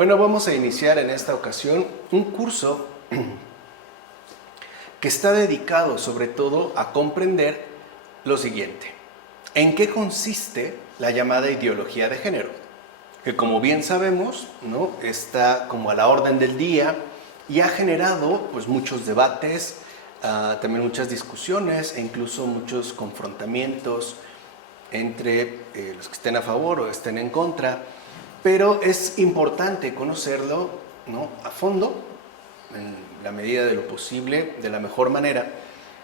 Bueno, vamos a iniciar en esta ocasión un curso que está dedicado sobre todo a comprender lo siguiente. ¿En qué consiste la llamada ideología de género? Que como bien sabemos, ¿no?, está como a la orden del día y ha generado pues muchos debates, también muchas discusiones e incluso muchos confrontamientos entre los que estén a favor o estén en contra. Pero es importante conocerlo, ¿no?, a fondo, en la medida de lo posible, de la mejor manera,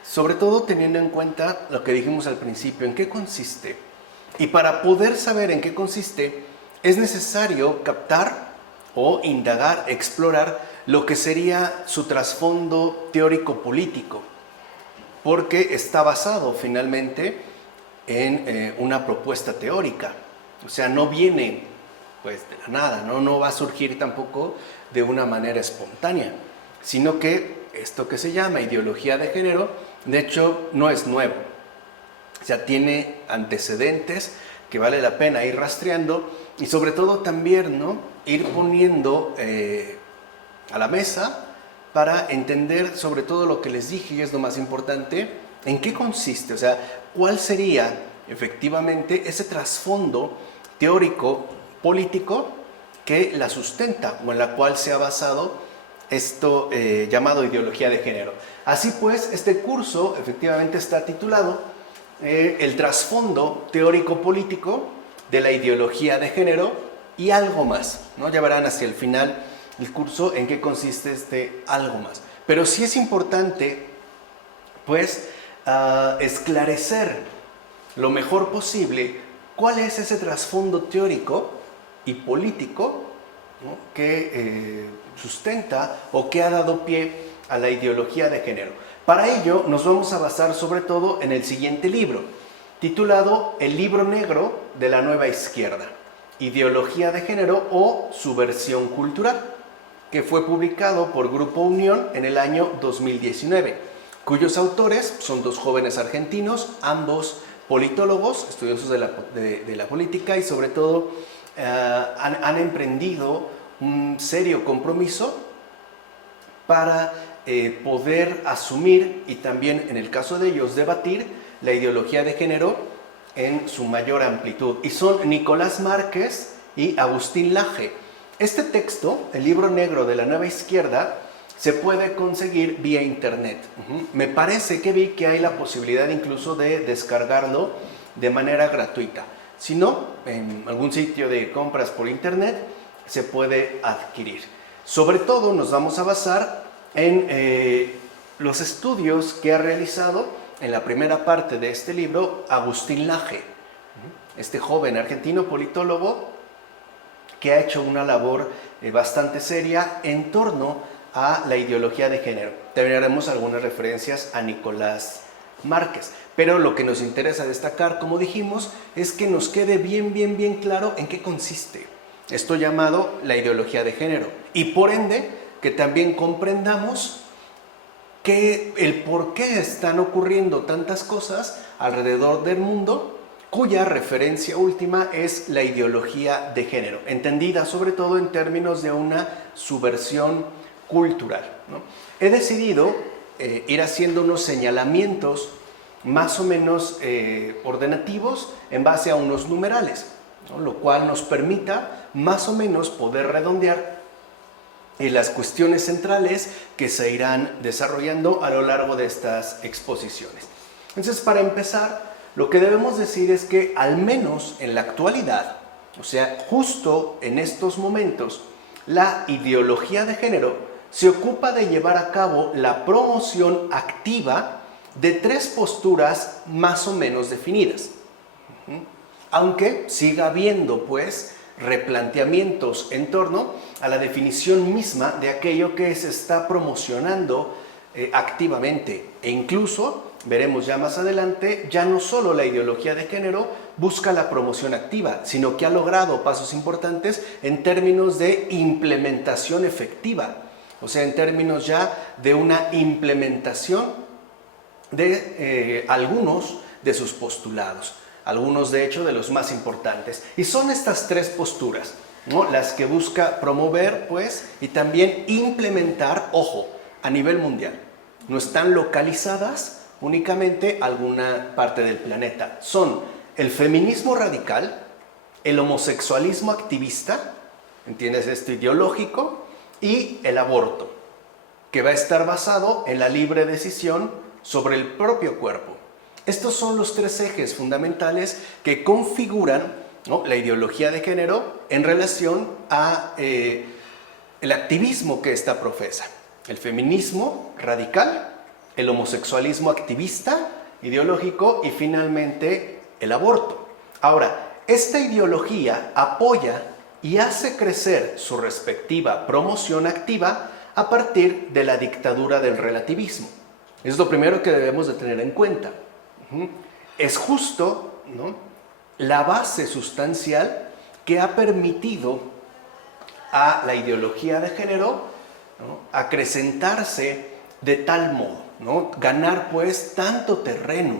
sobre todo teniendo en cuenta lo que dijimos al principio, en qué consiste. Y para poder saber en qué consiste, es necesario captar o indagar, explorar lo que sería su trasfondo teórico-político, porque está basado finalmente en una propuesta teórica. O sea, no viene pues de la nada, no va a surgir tampoco de una manera espontánea, sino que esto que se llama ideología de género, de hecho, no es nuevo. O sea, tiene antecedentes que vale la pena ir rastreando y sobre todo también, ¿no?, ir poniendo a la mesa para entender sobre todo lo que les dije, y es lo más importante, en qué consiste, o sea, cuál sería efectivamente ese trasfondo teórico político que la sustenta o en la cual se ha basado esto llamado ideología de género. Así pues, este curso efectivamente está titulado El trasfondo teórico-político de la ideología de género y algo más, ¿no? Ya verán hacia el final del curso en qué consiste este algo más. Pero sí es importante, pues, esclarecer lo mejor posible cuál es ese trasfondo teórico y político, ¿no?, que sustenta o que ha dado pie a la ideología de género. Para ello nos vamos a basar sobre todo en el siguiente libro, titulado El libro negro de la nueva izquierda, ideología de género o subversión cultural, que fue publicado por Grupo Unión en el año 2019, cuyos autores son dos jóvenes argentinos, ambos politólogos, estudiosos de la política y sobre todo han emprendido un serio compromiso para poder asumir y también, en el caso de ellos, debatir la ideología de género en su mayor amplitud. Y son Nicolás Márquez y Agustín Laje. Este texto, el libro negro de la nueva izquierda, se puede conseguir vía internet. Me parece que vi que hay la posibilidad incluso de descargarlo de manera gratuita. Si no, en algún sitio de compras por internet se puede adquirir. Sobre todo nos vamos a basar en los estudios que ha realizado en la primera parte de este libro Agustín Laje, este joven argentino politólogo que ha hecho una labor bastante seria en torno a la ideología de género. También haremos algunas referencias a Nicolás Márquez, pero lo que nos interesa destacar, como dijimos, es que nos quede bien claro en qué consiste esto llamado la ideología de género y por ende que también comprendamos que el por qué están ocurriendo tantas cosas alrededor del mundo cuya referencia última es la ideología de género, entendida sobre todo en términos de una subversión cultural, ¿no? He decidido ir haciendo unos señalamientos más o menos ordenativos en base a unos numerales, ¿no?, lo cual nos permita más o menos poder redondear las cuestiones centrales que se irán desarrollando a lo largo de estas exposiciones. Entonces, para empezar, lo que debemos decir es que al menos en la actualidad, o sea, justo en estos momentos, la ideología de género se ocupa de llevar a cabo la promoción activa de tres posturas más o menos definidas. Aunque siga habiendo, pues, replanteamientos en torno a la definición misma de aquello que se está promocionando activamente. E incluso, veremos ya más adelante, ya no solo la ideología de género busca la promoción activa, sino que ha logrado pasos importantes en términos de implementación efectiva. O sea, en términos ya de una implementación de algunos de sus postulados, algunos de hecho de los más importantes. Y son estas tres posturas. ¿no? Las que busca promover, pues, y también implementar, ojo, a nivel mundial. No están localizadas únicamente a alguna parte del planeta. Son el feminismo radical, el homosexualismo activista, ¿entiendes? Esto ideológico, y el aborto, que va a estar basado en la libre decisión sobre el propio cuerpo. Estos son los tres ejes fundamentales que configuran, ¿no?, la ideología de género en relación a el activismo que ésta profesa. El feminismo radical, el homosexualismo activista, ideológico, y finalmente el aborto. Ahora, esta ideología apoya y hace crecer su respectiva promoción activa a partir de la dictadura del relativismo. Es lo primero que debemos de tener en cuenta. Es justo, ¿no?, la base sustancial que ha permitido a la ideología de género, ¿no?, acrecentarse de tal modo, ¿no?, ganar pues tanto terreno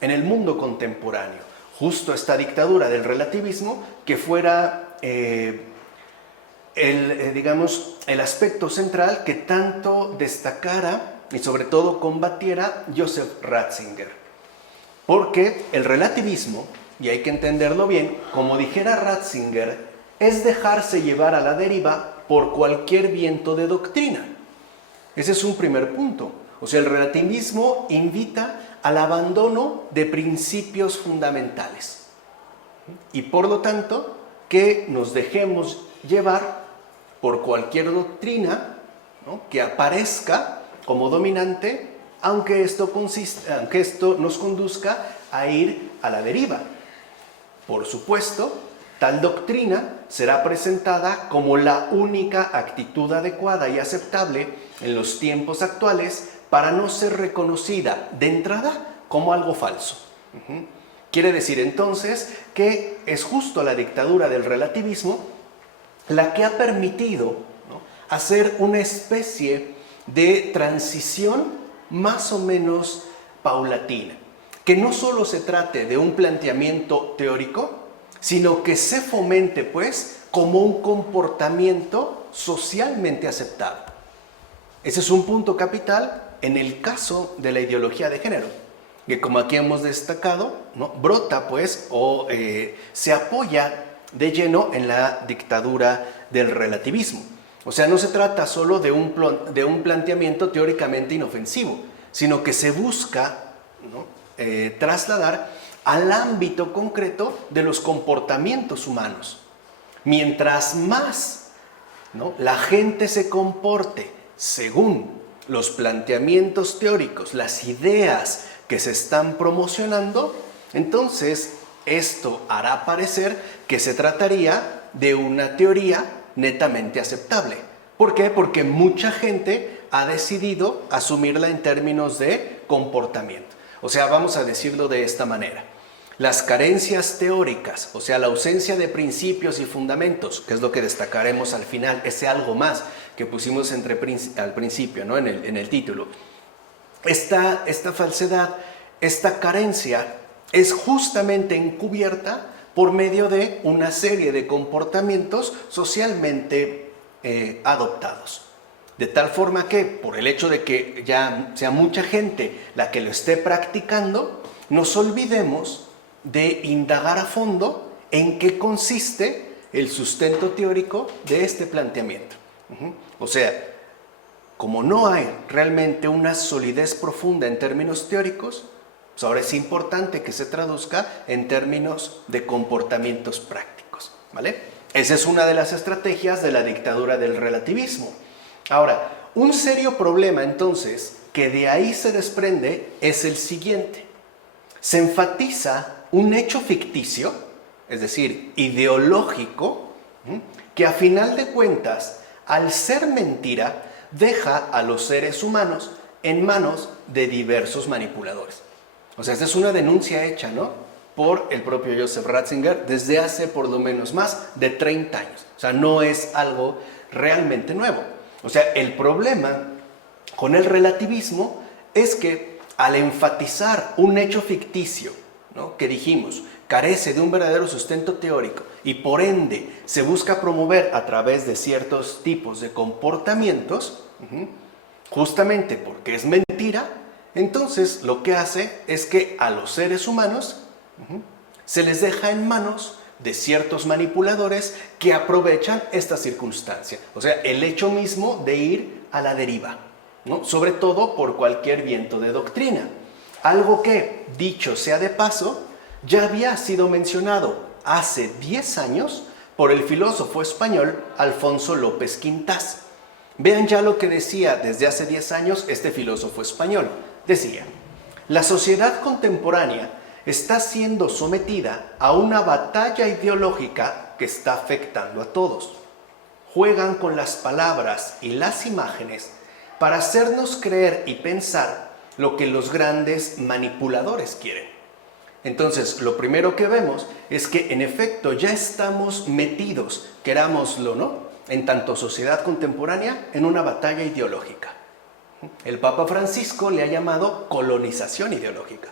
en el mundo contemporáneo. Justo esta dictadura del relativismo que fuera digamos, el aspecto central que tanto destacara y sobre todo combatiera Joseph Ratzinger. Porque el relativismo, y hay que entenderlo bien, como dijera Ratzinger, es dejarse llevar a la deriva por cualquier viento de doctrina. Ese es un primer punto. O sea, el relativismo invita al abandono de principios fundamentales. Y por lo tanto, que nos dejemos llevar por cualquier doctrina, ¿no?, que aparezca como dominante, aunque esto nos conduzca a ir a la deriva. Por supuesto, tal doctrina será presentada como la única actitud adecuada y aceptable en los tiempos actuales para no ser reconocida de entrada como algo falso. Quiere decir entonces que es justo la dictadura del relativismo la que ha permitido, ¿no?, hacer una especie de transición más o menos paulatina. Que no solo se trate de un planteamiento teórico, sino que se fomente pues como un comportamiento socialmente aceptado. Ese es un punto capital en el caso de la ideología de género, que como aquí hemos destacado, ¿no?, brota pues o se apoya de lleno en la dictadura del relativismo. O sea, no se trata solo de un planteamiento teóricamente inofensivo, sino que se busca, ¿no?, trasladar al ámbito concreto de los comportamientos humanos. Mientras más, ¿no?, la gente se comporte según los planteamientos teóricos, las ideas que se están promocionando, entonces esto hará parecer que se trataría de una teoría netamente aceptable. ¿Por qué? Porque mucha gente ha decidido asumirla en términos de comportamiento. O sea, vamos a decirlo de esta manera. Las carencias teóricas, o sea, la ausencia de principios y fundamentos, que es lo que destacaremos al final, ese algo más que pusimos al principio, ¿no?, en el título. Esta falsedad, esta carencia es justamente encubierta por medio de una serie de comportamientos socialmente adoptados. De tal forma que, por el hecho de que ya sea mucha gente la que lo esté practicando, nos olvidemos de indagar a fondo en qué consiste el sustento teórico de este planteamiento. O sea, como no hay realmente una solidez profunda en términos teóricos, pues ahora es importante que se traduzca en términos de comportamientos prácticos, ¿vale? Esa es una de las estrategias de la dictadura del relativismo. Ahora, un serio problema entonces que de ahí se desprende es el siguiente. Se enfatiza un hecho ficticio, es decir, ideológico, que a final de cuentas, al ser mentira, deja a los seres humanos en manos de diversos manipuladores. O sea, esta es una denuncia hecha, ¿no?, por el propio Joseph Ratzinger desde hace por lo menos más de 30 años. O sea, no es algo realmente nuevo. O sea, el problema con el relativismo es que al enfatizar un hecho ficticio, ¿no?, que dijimos carece de un verdadero sustento teórico y por ende se busca promover a través de ciertos tipos de comportamientos, justamente porque es mentira, entonces lo que hace es que a los seres humanos se les deja en manos de ciertos manipuladores que aprovechan esta circunstancia. O sea, el hecho mismo de ir a la deriva, ¿no? Sobre todo por cualquier viento de doctrina. Algo que, dicho sea de paso, ya había sido mencionado hace 10 años por el filósofo español Alfonso López Quintás. Vean ya lo que decía desde hace 10 años este filósofo español. Decía, la sociedad contemporánea está siendo sometida a una batalla ideológica que está afectando a todos. Juegan con las palabras y las imágenes para hacernos creer y pensar lo que los grandes manipuladores quieren. Entonces, lo primero que vemos es que en efecto ya estamos metidos, querámoslo o no, en tanto sociedad contemporánea, en una batalla ideológica. El Papa Francisco le ha llamado colonización ideológica.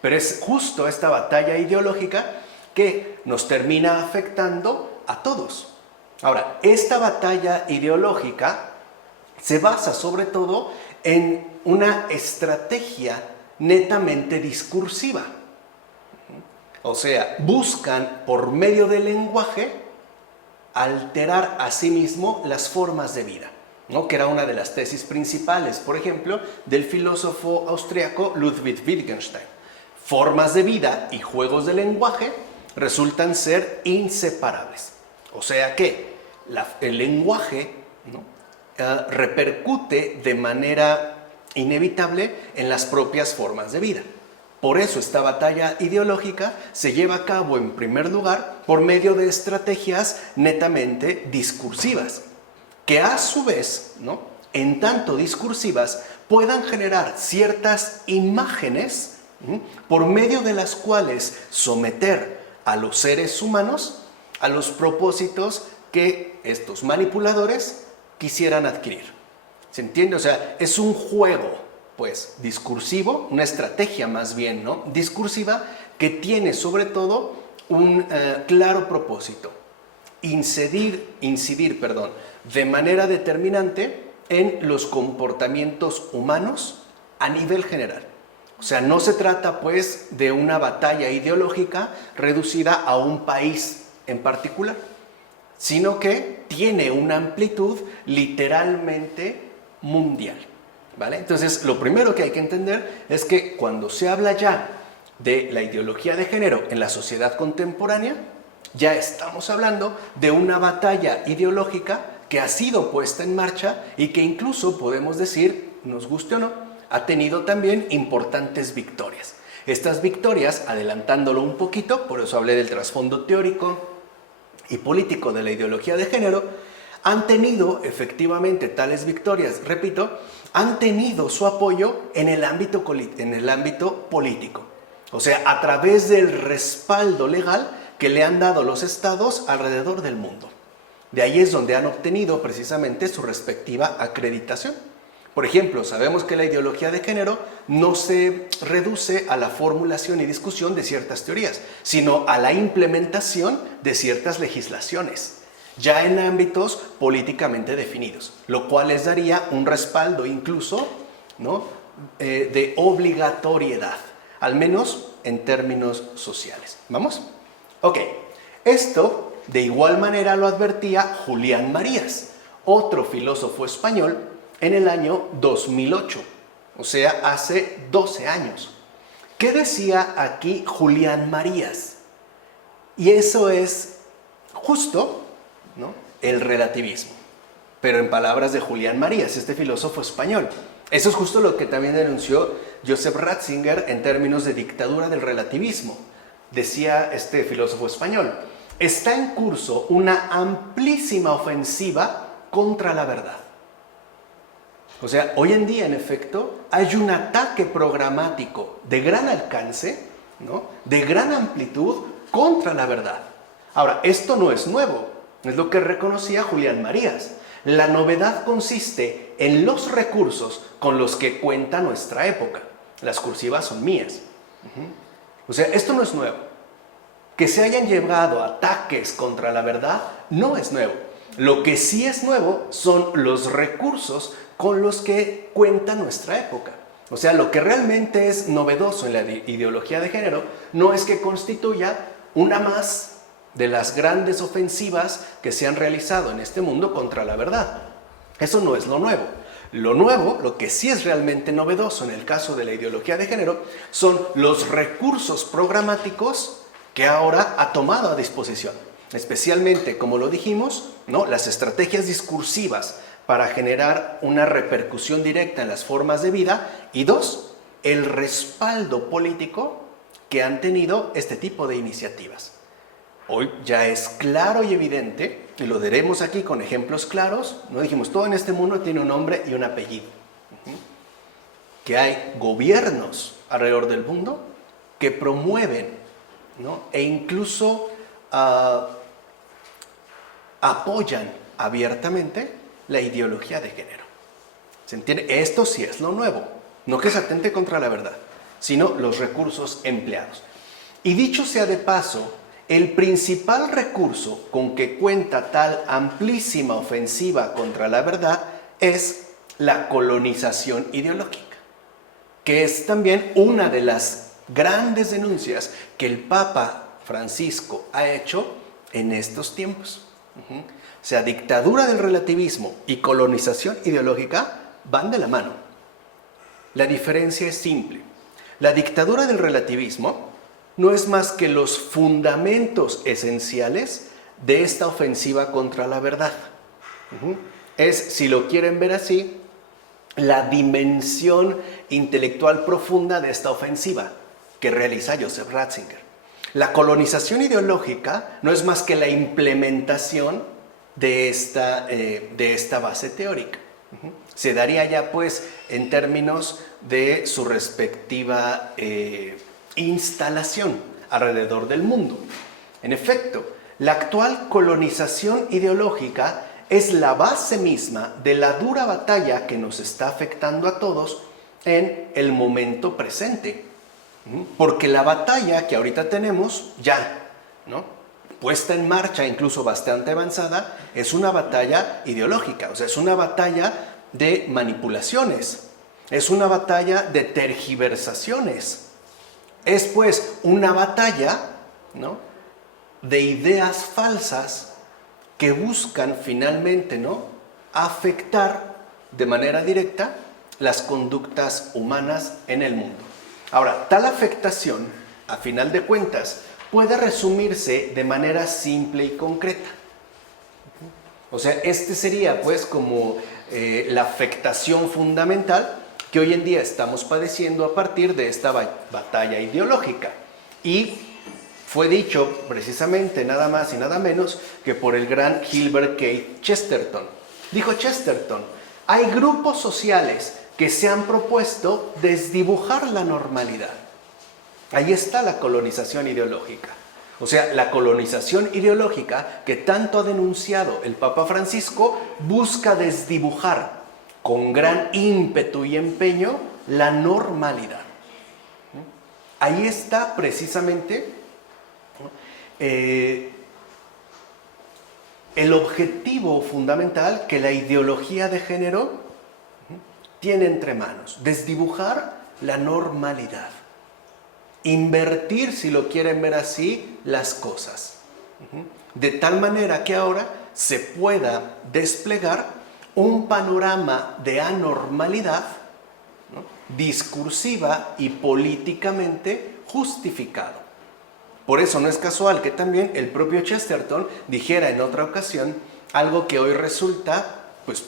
Pero es justo esta batalla ideológica que nos termina afectando a todos. Ahora, esta batalla ideológica se basa sobre todo en una estrategia netamente discursiva. O sea, buscan por medio del lenguaje alterar a sí mismo las formas de vida, ¿no? Que era una de las tesis principales, por ejemplo, del filósofo austriaco Ludwig Wittgenstein. Formas de vida y juegos de lenguaje resultan ser inseparables. O sea que el lenguaje, ¿no? Repercute de manera inevitable en las propias formas de vida. Por eso esta batalla ideológica se lleva a cabo en primer lugar por medio de estrategias netamente discursivas, que a su vez, ¿no? En tanto discursivas, puedan generar ciertas imágenes por medio de las cuales someter a los seres humanos a los propósitos que estos manipuladores quisieran adquirir. ¿Se entiende? O sea, es un juego, pues, discursivo, una estrategia más bien, ¿no? Discursiva, que tiene sobre todo un claro propósito: incidir, de manera determinante en los comportamientos humanos a nivel general. O sea, no se trata pues de una batalla ideológica reducida a un país en particular, sino que tiene una amplitud literalmente mundial, ¿vale? Entonces, lo primero que hay que entender es que cuando se habla ya de la ideología de género en la sociedad contemporánea, ya estamos hablando de una batalla ideológica que ha sido puesta en marcha y que incluso podemos decir, nos guste o no, ha tenido también importantes victorias. Estas victorias, adelantándolo un poquito, por eso hablé del trasfondo teórico y político de la ideología de género, han tenido efectivamente tales victorias, repito, han tenido su apoyo en el ámbito político. O sea, a través del respaldo legal que le han dado los estados alrededor del mundo. De ahí es donde han obtenido precisamente su respectiva acreditación. Por ejemplo, sabemos que la ideología de género no se reduce a la formulación y discusión de ciertas teorías, sino a la implementación de ciertas legislaciones, ya en ámbitos políticamente definidos, lo cual les daría un respaldo incluso, ¿no? De obligatoriedad, al menos en términos sociales. ¿Vamos? Ok, esto de igual manera lo advertía Julián Marías, otro filósofo español, en el año 2008, o sea, hace 12 años. ¿Qué decía aquí Julián Marías? Y eso es justo, ¿no?, el relativismo, pero en palabras de Julián Marías, este filósofo español. Eso es justo lo que también denunció Joseph Ratzinger en términos de dictadura del relativismo. Decía este filósofo español: está en curso una amplísima ofensiva contra la verdad. O sea, hoy en día, en efecto, hay un ataque programático de gran alcance, ¿no?, de gran amplitud contra la verdad. Ahora, esto no es nuevo, es lo que reconocía Julián Marías. La novedad consiste en los recursos con los que cuenta nuestra época. Las cursivas son mías. O sea, esto no es nuevo. Que se hayan llevado ataques contra la verdad no es nuevo. Lo que sí es nuevo son los recursos con los que cuenta nuestra época. O sea, lo que realmente es novedoso en la ideología de género no es que constituya una más de las grandes ofensivas que se han realizado en este mundo contra la verdad. Eso no es lo nuevo. Lo nuevo, lo que sí es realmente novedoso en el caso de la ideología de género, son los recursos programáticos que ahora ha tomado a disposición. Especialmente, como lo dijimos, ¿no?, las estrategias discursivas para generar una repercusión directa en las formas de vida. Y dos, el respaldo político que han tenido este tipo de iniciativas. Hoy ya es claro y evidente, y lo diremos aquí con ejemplos claros, no dijimos, todo en este mundo tiene un nombre y un apellido. Que hay gobiernos alrededor del mundo que promueven, ¿no?, e incluso apoyan abiertamente la ideología de género. ¿Se entiende? Esto sí es lo nuevo. No que se atente contra la verdad, sino los recursos empleados. Y dicho sea de paso, el principal recurso con que cuenta tal amplísima ofensiva contra la verdad es la colonización ideológica, que es también una de las grandes denuncias que el Papa Francisco ha hecho en estos tiempos. O sea, dictadura del relativismo y colonización ideológica van de la mano. La diferencia es simple. La dictadura del relativismo no es más que los fundamentos esenciales de esta ofensiva contra la verdad. Es, si lo quieren ver así, la dimensión intelectual profunda de esta ofensiva que realiza Joseph Ratzinger. La colonización ideológica no es más que la implementación de esta base teórica. Se daría ya pues en términos de su respectiva instalación alrededor del mundo. En efecto, la actual colonización ideológica es la base misma de la dura batalla que nos está afectando a todos en el momento presente. Porque la batalla que ahorita tenemos ya, ¿no?, puesta en marcha, incluso bastante avanzada, es una batalla ideológica. O sea, es una batalla de manipulaciones, es una batalla de tergiversaciones. Es pues una batalla, ¿no?, de ideas falsas que buscan finalmente, ¿no?, afectar de manera directa las conductas humanas en el mundo. Ahora, tal afectación, a final de cuentas, puede resumirse de manera simple y concreta. O sea, este sería pues como la afectación fundamental que hoy en día estamos padeciendo a partir de esta batalla ideológica. Y fue dicho precisamente nada más y nada menos que por el gran Gilbert K. Chesterton. Dijo Chesterton, hay grupos sociales que se han propuesto desdibujar la normalidad. Ahí está la colonización ideológica. O sea, la colonización ideológica que tanto ha denunciado el Papa Francisco busca desdibujar con gran ímpetu y empeño la normalidad. Ahí está precisamente el objetivo fundamental que la ideología de género tiene entre manos: desdibujar la normalidad. Invertir, si lo quieren ver así, las cosas. De tal manera que ahora se pueda desplegar un panorama de anormalidad, ¿no?, discursiva y políticamente justificado. Por eso no es casual que también el propio Chesterton dijera en otra ocasión algo que hoy resulta, pues,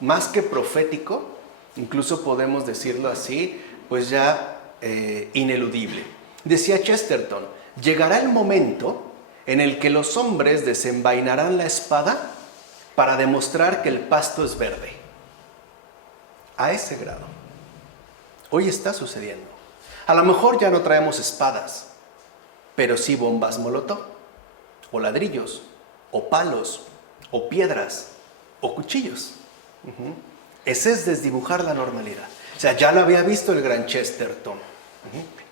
más que profético, incluso podemos decirlo así, pues ya ineludible. Decía Chesterton, llegará el momento en el que los hombres desenvainarán la espada para demostrar que el pasto es verde. A ese grado. Hoy está sucediendo. A lo mejor ya no traemos espadas, pero sí bombas molotov, o ladrillos, o palos, o piedras, o cuchillos. Ese es desdibujar la normalidad. O sea, ya lo había visto el gran Chesterton,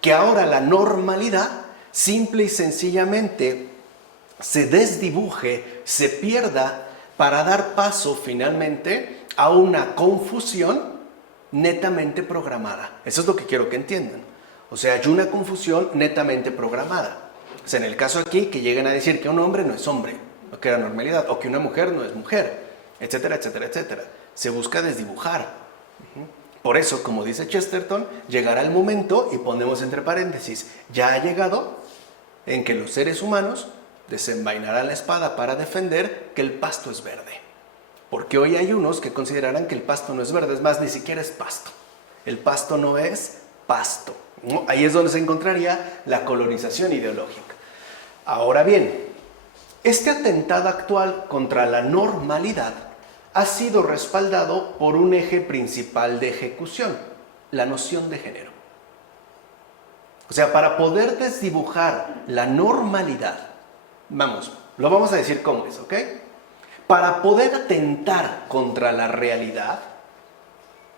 que ahora la normalidad simple y sencillamente se desdibuje, se pierda para dar paso finalmente a una confusión netamente programada. Eso es lo que quiero que entiendan. O sea, hay una confusión netamente programada. O sea, en el caso aquí, que lleguen a decir que un hombre no es hombre, o que era normalidad, o que una mujer no es mujer, etcétera, etcétera, etcétera. Se busca desdibujar. Por eso, como dice Chesterton, llegará el momento, y ponemos entre paréntesis, ya ha llegado, en que los seres humanos desenvainarán la espada para defender que el pasto es verde. Porque hoy hay unos que considerarán que el pasto no es verde, es más, ni siquiera es pasto. El pasto no es pasto, ¿no? Ahí es donde se encontraría la colonización ideológica. Ahora bien, este atentado actual contra la normalidad ha sido respaldado por un eje principal de ejecución, la noción de género. O sea, para poder desdibujar la normalidad, lo vamos a decir como es, ¿ok? Para poder atentar contra la realidad,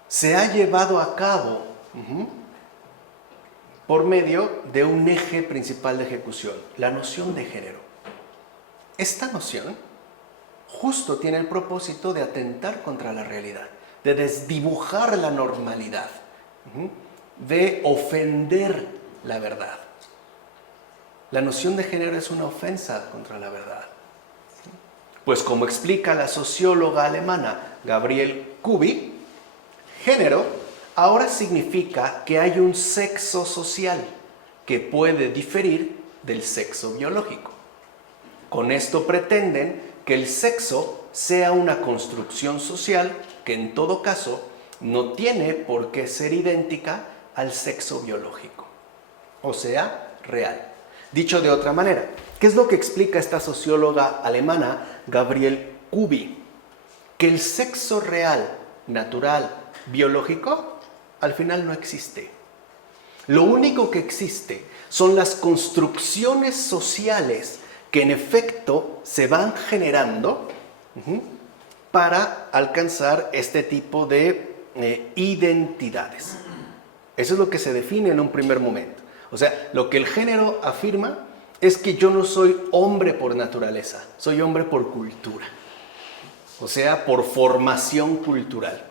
se ha llevado a cabo por medio de un eje principal de ejecución, la noción de género. Esta noción justo tiene el propósito de atentar contra la realidad, de desdibujar la normalidad, de ofender la verdad. La noción de género es una ofensa contra la verdad. Pues como explica la socióloga alemana Gabriele Kubi, género ahora significa que hay un sexo social que puede diferir del sexo biológico. Con esto pretenden que el sexo sea una construcción social que en todo caso no tiene por qué ser idéntica al sexo biológico, o sea, real. Dicho de otra manera, ¿qué es lo que explica esta socióloga alemana Gabriele Kubi? Que el sexo real, natural, biológico, al final no existe. Lo único que existe son las construcciones sociales que en efecto se van generando para alcanzar este tipo de identidades. Eso es lo que se define en un primer momento. O sea, lo que el género afirma es que yo no soy hombre por naturaleza, soy hombre por cultura. O sea, por formación cultural.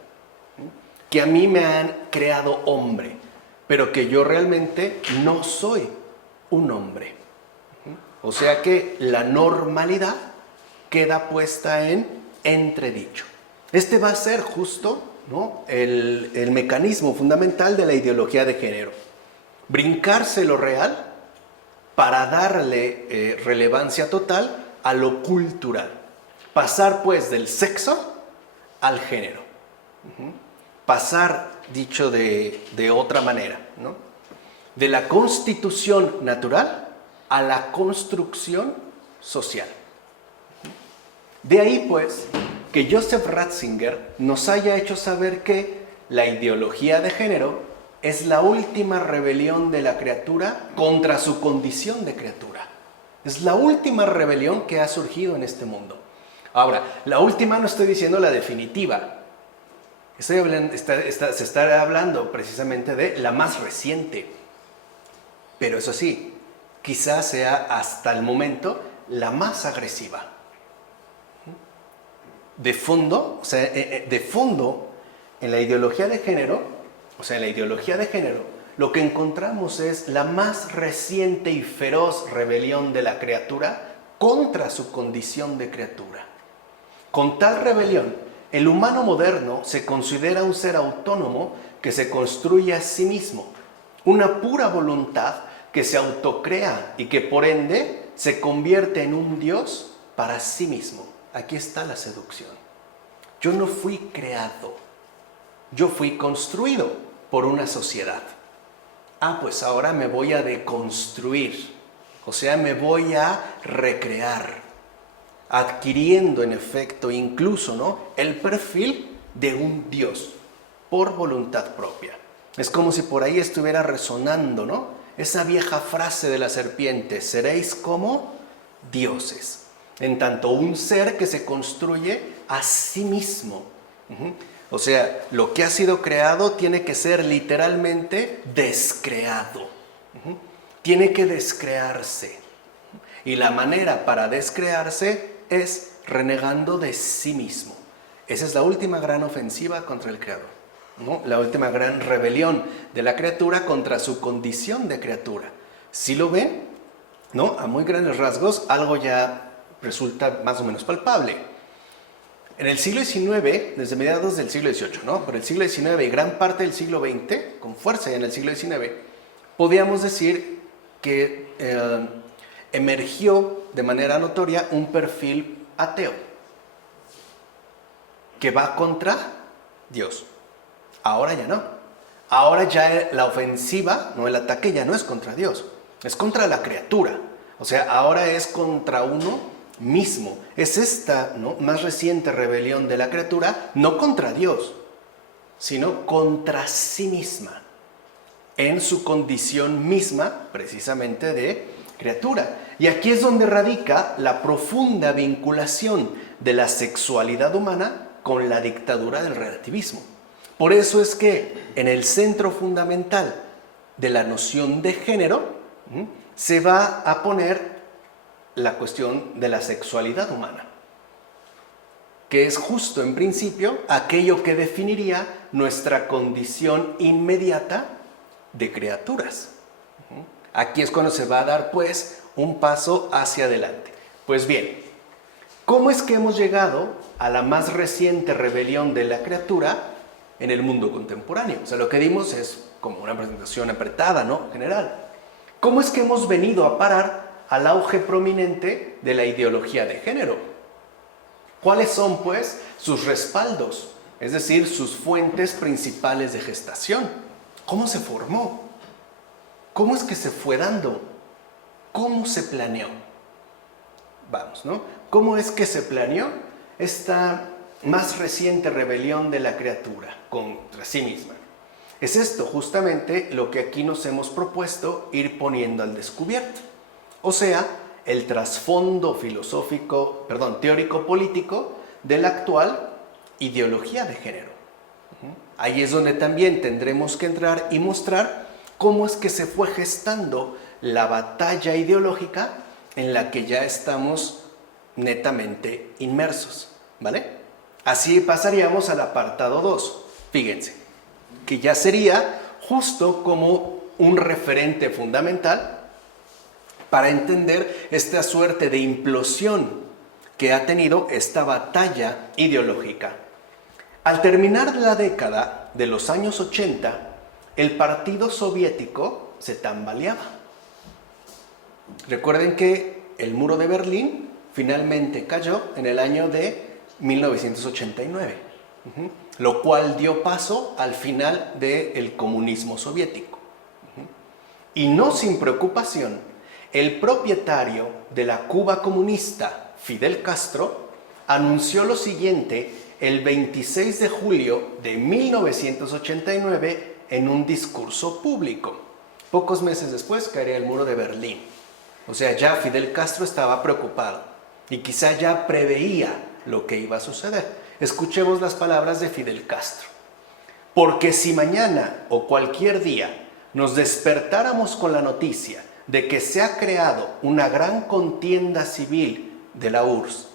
Que a mí me han creado hombre, pero que yo realmente no soy un hombre. O sea que la normalidad queda puesta en entredicho. Este va a ser justo, ¿no?, el mecanismo fundamental de la ideología de género. Brincarse lo real para darle relevancia total a lo cultural. Pasar pues del sexo al género. Pasar, dicho de otra manera, ¿no?, de la constitución natural a la construcción social. De ahí pues que Joseph Ratzinger nos haya hecho saber que la ideología de género es la última rebelión de la criatura contra su condición de criatura. Es la última rebelión que ha surgido en este mundo. Ahora, la última no estoy diciendo la definitiva. Se está hablando precisamente de la más reciente. Pero eso sí, quizás sea hasta el momento la más agresiva. De fondo, en la ideología de género, lo que encontramos es la más reciente y feroz rebelión de la criatura contra su condición de criatura. Con tal rebelión, el humano moderno se considera un ser autónomo que se construye a sí mismo, una pura voluntad que se autocrea y que por ende se convierte en un Dios para sí mismo. Aquí está la seducción. Yo no fui creado, yo fui construido por una sociedad. Pues ahora me voy a deconstruir, o sea, me voy a recrear, adquiriendo en efecto incluso, ¿no?, el perfil de un Dios por voluntad propia. Es como si por ahí estuviera resonando, ¿no?, esa vieja frase de la serpiente: seréis como dioses. En tanto, un ser que se construye a sí mismo. O sea, lo que ha sido creado tiene que ser literalmente descreado. tiene que descrearse. Y la manera para descrearse es renegando de sí mismo. Esa es la última gran ofensiva contra el Creador, ¿no? La última gran rebelión de la criatura contra su condición de criatura. Si lo ven, ¿no? A muy grandes rasgos, algo ya resulta más o menos palpable. En el siglo XIX, desde mediados del siglo XVIII, ¿no? Pero el siglo XIX y gran parte del siglo XX, con fuerza ya en el siglo XIX, podíamos decir que emergió de manera notoria un perfil ateo que va contra Dios. Ahora ya no. Ahora ya la ofensiva, no, el ataque ya no es contra Dios, es contra la criatura. O sea, ahora es contra uno mismo. Es esta, ¿no?, más reciente rebelión de la criatura, no contra Dios, sino contra sí misma, en su condición misma, precisamente de criatura. Y aquí es donde radica la profunda vinculación de la sexualidad humana con la dictadura del relativismo. Por eso es que en el centro fundamental de la noción de género se va a poner la cuestión de la sexualidad humana, que es justo en principio aquello que definiría nuestra condición inmediata de criaturas. Aquí es cuando se va a dar pues un paso hacia adelante. Pues bien, ¿cómo es que hemos llegado a la más reciente rebelión de la criatura en el mundo contemporáneo? O sea, lo que dimos es como una presentación apretada, ¿no?, general. ¿Cómo es que hemos venido a parar al auge prominente de la ideología de género? ¿Cuáles son, pues, sus respaldos? Es decir, sus fuentes principales de gestación. ¿Cómo se formó? ¿Cómo es que se fue dando? ¿Cómo se planeó? Vamos, ¿no? ¿Cómo es que se planeó esta más reciente rebelión de la criatura contra sí misma? Es esto justamente lo que aquí nos hemos propuesto ir poniendo al descubierto. O sea, el trasfondo teórico-político de la actual ideología de género. Ahí es donde también tendremos que entrar y mostrar cómo es que se fue gestando la batalla ideológica en la que ya estamos netamente inmersos, ¿vale? Así pasaríamos al apartado 2, fíjense, que ya sería justo como un referente fundamental para entender esta suerte de implosión que ha tenido esta batalla ideológica. Al terminar la década de los años 80, el partido soviético se tambaleaba. Recuerden que el muro de Berlín finalmente cayó en el año de 1989, lo cual dio paso al final del comunismo soviético. Y no sin preocupación, el propietario de la Cuba comunista, Fidel Castro, anunció lo siguiente el 26 de julio de 1989 en un discurso público. Pocos meses después caería el muro de Berlín. O sea, ya Fidel Castro estaba preocupado y quizá ya preveía lo que iba a suceder. Escuchemos las palabras de Fidel Castro. Porque si mañana o cualquier día nos despertáramos con la noticia de que se ha creado una gran contienda civil de la URSS,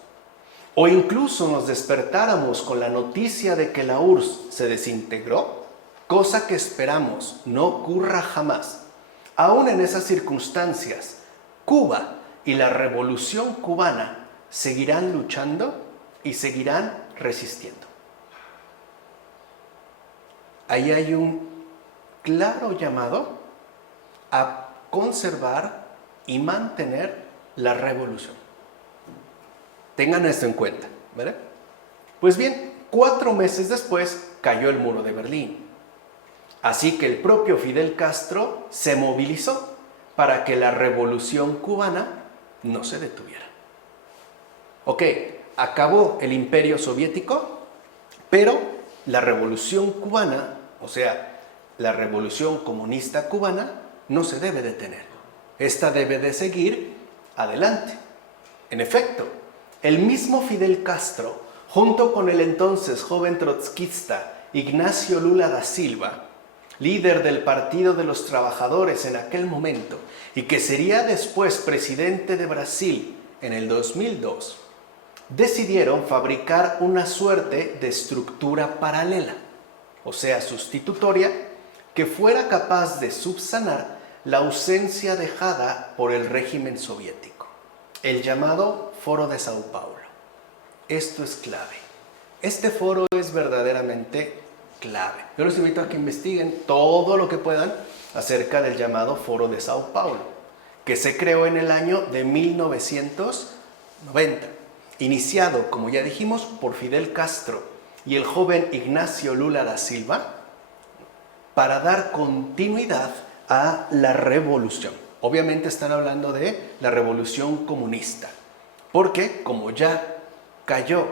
o incluso nos despertáramos con la noticia de que la URSS se desintegró, cosa que esperamos no ocurra jamás, aún en esas circunstancias, Cuba y la revolución cubana seguirán luchando y seguirán resistiendo. Ahí hay un claro llamado a conservar y mantener la revolución. Tengan esto en cuenta, ¿vale? Pues bien, 4 meses después cayó el muro de Berlín. Así que el propio Fidel Castro se movilizó para que la revolución cubana no se detuviera. Ok, acabó el imperio soviético, pero la revolución cubana, o sea, la revolución comunista cubana, no se debe detener. Esta debe de seguir adelante. En efecto, el mismo Fidel Castro, junto con el entonces joven trotskista Ignacio Lula da Silva, líder del Partido de los Trabajadores en aquel momento y que sería después presidente de Brasil en el 2002, decidieron fabricar una suerte de estructura paralela, o sea, sustitutoria, que fuera capaz de subsanar la ausencia dejada por el régimen soviético, el llamado Foro de Sao Paulo. Esto es clave. Este foro es verdaderamente clave. Yo los invito a que investiguen todo lo que puedan acerca del llamado Foro de Sao Paulo, que se creó en el año de 1990, iniciado, como ya dijimos, por Fidel Castro y el joven Ignacio Lula da Silva, para dar continuidad a la revolución. Obviamente están hablando de la revolución comunista, porque como ya cayó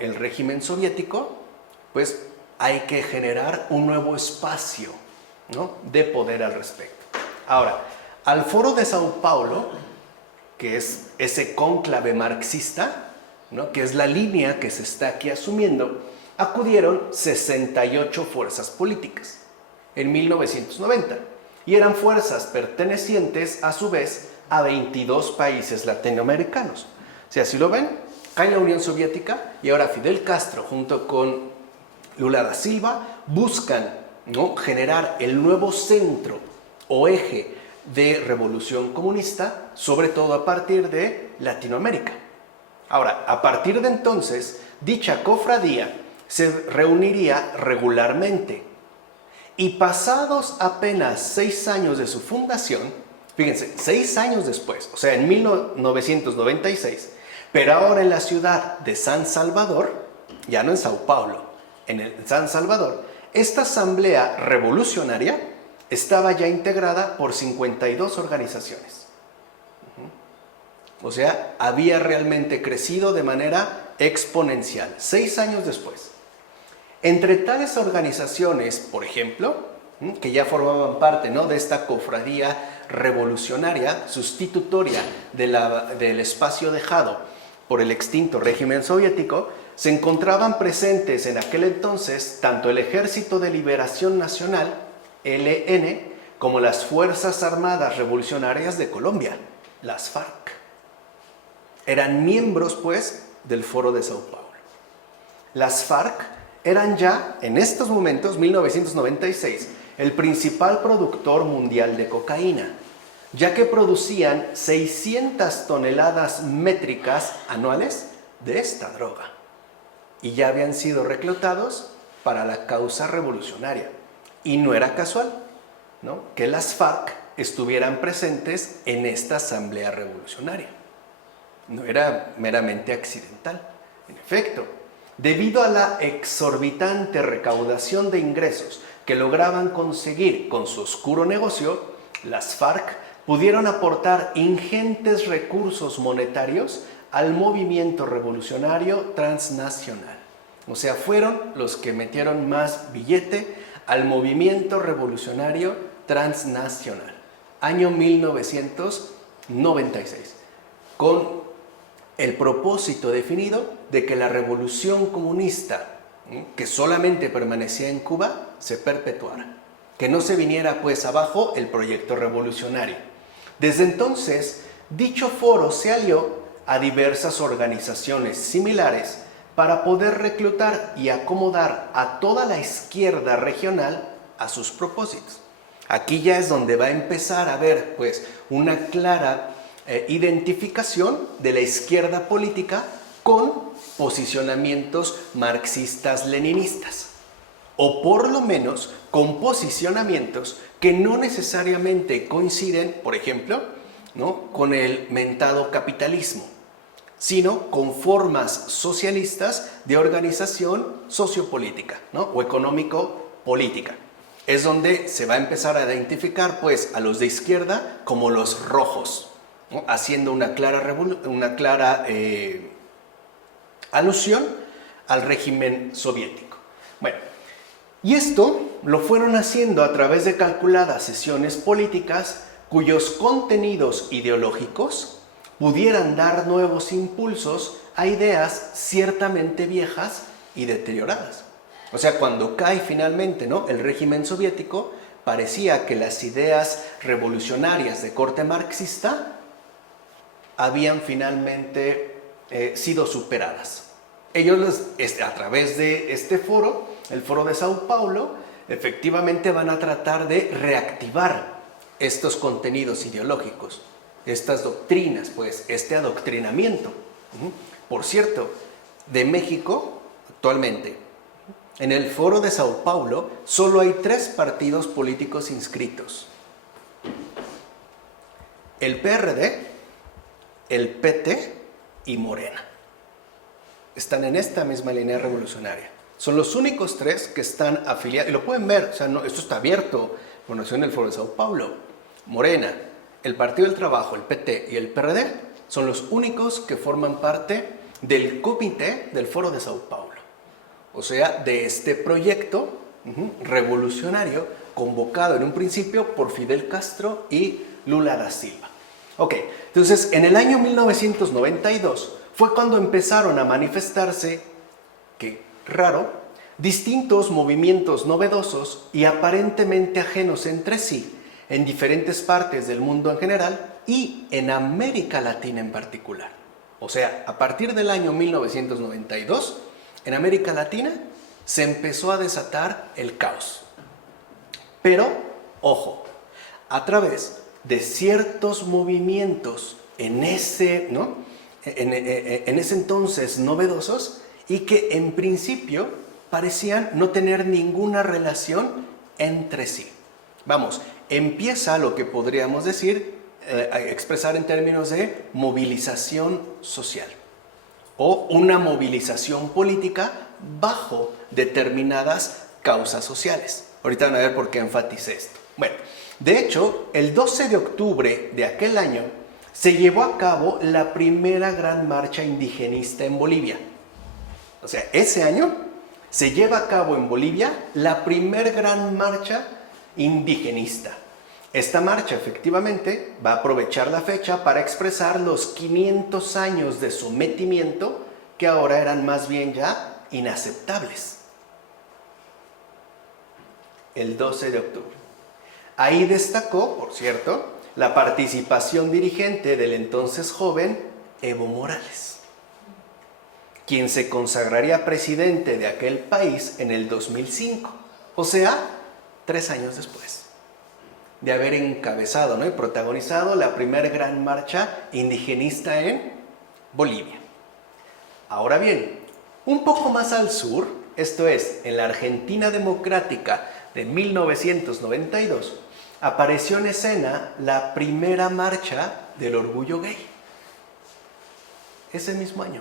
el régimen soviético, pues hay que generar un nuevo espacio, ¿no?, de poder al respecto. Ahora, al Foro de Sao Paulo, que es ese cónclave marxista, ¿no?, que es la línea que se está aquí asumiendo, acudieron 68 fuerzas políticas en 1990 y eran fuerzas pertenecientes a su vez a 22 países latinoamericanos. O sea, si lo ven, cae la Unión Soviética y ahora Fidel Castro junto con Lula da Silva buscan, ¿no?, generar el nuevo centro o eje de revolución comunista, sobre todo a partir de Latinoamérica. Ahora, a partir de entonces, dicha cofradía se reuniría regularmente y pasados apenas 6 años de su fundación, fíjense, 6 años después, o sea, en 1996, pero ahora en la ciudad de San Salvador, ya no en Sao Paulo, en San Salvador, esta asamblea revolucionaria estaba ya integrada por 52 organizaciones. O sea, había realmente crecido de manera exponencial, 6 años después. Entre tales organizaciones, por ejemplo, que ya formaban parte, ¿no?, de esta cofradía revolucionaria, sustitutoria del espacio dejado por el extinto régimen soviético, se encontraban presentes en aquel entonces tanto el Ejército de Liberación Nacional, ELN, como las Fuerzas Armadas Revolucionarias de Colombia, las FARC. Eran miembros, pues, del Foro de Sao Paulo. Las FARC eran ya, en estos momentos, 1996, el principal productor mundial de cocaína, ya que producían 600 toneladas métricas anuales de esta droga. Y ya habían sido reclutados para la causa revolucionaria. Y no era casual, ¿no?, que las FARC estuvieran presentes en esta asamblea revolucionaria. No era meramente accidental. En efecto, debido a la exorbitante recaudación de ingresos que lograban conseguir con su oscuro negocio, las FARC pudieron aportar ingentes recursos monetarios al movimiento revolucionario transnacional. O sea, fueron los que metieron más billete al movimiento revolucionario transnacional. Año 1996, con el propósito definido de que la revolución comunista, que solamente permanecía en Cuba, se perpetuara, que no se viniera pues abajo el proyecto revolucionario. Desde entonces, dicho foro se alió a diversas organizaciones similares para poder reclutar y acomodar a toda la izquierda regional a sus propósitos. Aquí ya es donde va a empezar a haber pues una clara identificación de la izquierda política con posicionamientos marxistas-leninistas, o por lo menos con posicionamientos que no necesariamente coinciden, por ejemplo, ¿no?, con el mentado capitalismo, sino con formas socialistas de organización sociopolítica, ¿no?, o económico-política. Es donde se va a empezar a identificar pues a los de izquierda como los rojos, ¿no?, haciendo una clara alusión al régimen soviético. Bueno, y esto lo fueron haciendo a través de calculadas sesiones políticas cuyos contenidos ideológicos pudieran dar nuevos impulsos a ideas ciertamente viejas y deterioradas. O sea, cuando cae finalmente, ¿no?, el régimen soviético, parecía que las ideas revolucionarias de corte marxista habían finalmente sido superadas. Ellos, a través de este foro, el Foro de Sao Paulo, efectivamente van a tratar de reactivar estos contenidos ideológicos, estas doctrinas, pues, este adoctrinamiento. Por cierto, de México, actualmente, en el Foro de Sao Paulo, solo hay 3 partidos políticos inscritos: el PRD, el PT y Morena. Están en esta misma línea revolucionaria. Son los únicos 3 que están afiliados, y lo pueden ver, o sea, no, esto está abierto, conoció en el Foro de Sao Paulo. Morena, el Partido del Trabajo, el PT y el PRD son los únicos que forman parte del comité del Foro de Sao Paulo. O sea, de este proyecto revolucionario convocado en un principio por Fidel Castro y Lula da Silva. Ok, entonces en el año 1992 fue cuando empezaron a manifestarse, qué raro, distintos movimientos novedosos y aparentemente ajenos entre sí en diferentes partes del mundo en general y en América Latina en particular. O sea, a partir del año 1992, en América Latina se empezó a desatar el caos. Pero, ojo, a través de ciertos movimientos en ese entonces novedosos y que en principio parecían no tener ninguna relación entre sí. Vamos, empieza lo que podríamos decir, expresar en términos de movilización social o una movilización política bajo determinadas causas sociales. Ahorita van a ver por qué enfaticé esto. Bueno, de hecho, el 12 de octubre de aquel año se llevó a cabo la primera gran marcha indigenista en Bolivia. O sea, ese año se lleva a cabo en Bolivia la primera gran marcha indigenista. Esta marcha efectivamente va a aprovechar la fecha para expresar los 500 años de sometimiento que ahora eran más bien ya inaceptables. El 12 de octubre. Ahí destacó, por cierto, la participación dirigente del entonces joven Evo Morales, quien se consagraría presidente de aquel país en el 2005, o sea, 3 años después de haber encabezado, ¿no?, y protagonizado la primera gran marcha indigenista en Bolivia. Ahora bien, un poco más al sur, esto es, en la Argentina Democrática de 1992, apareció en escena la primera marcha del orgullo gay. Ese mismo año,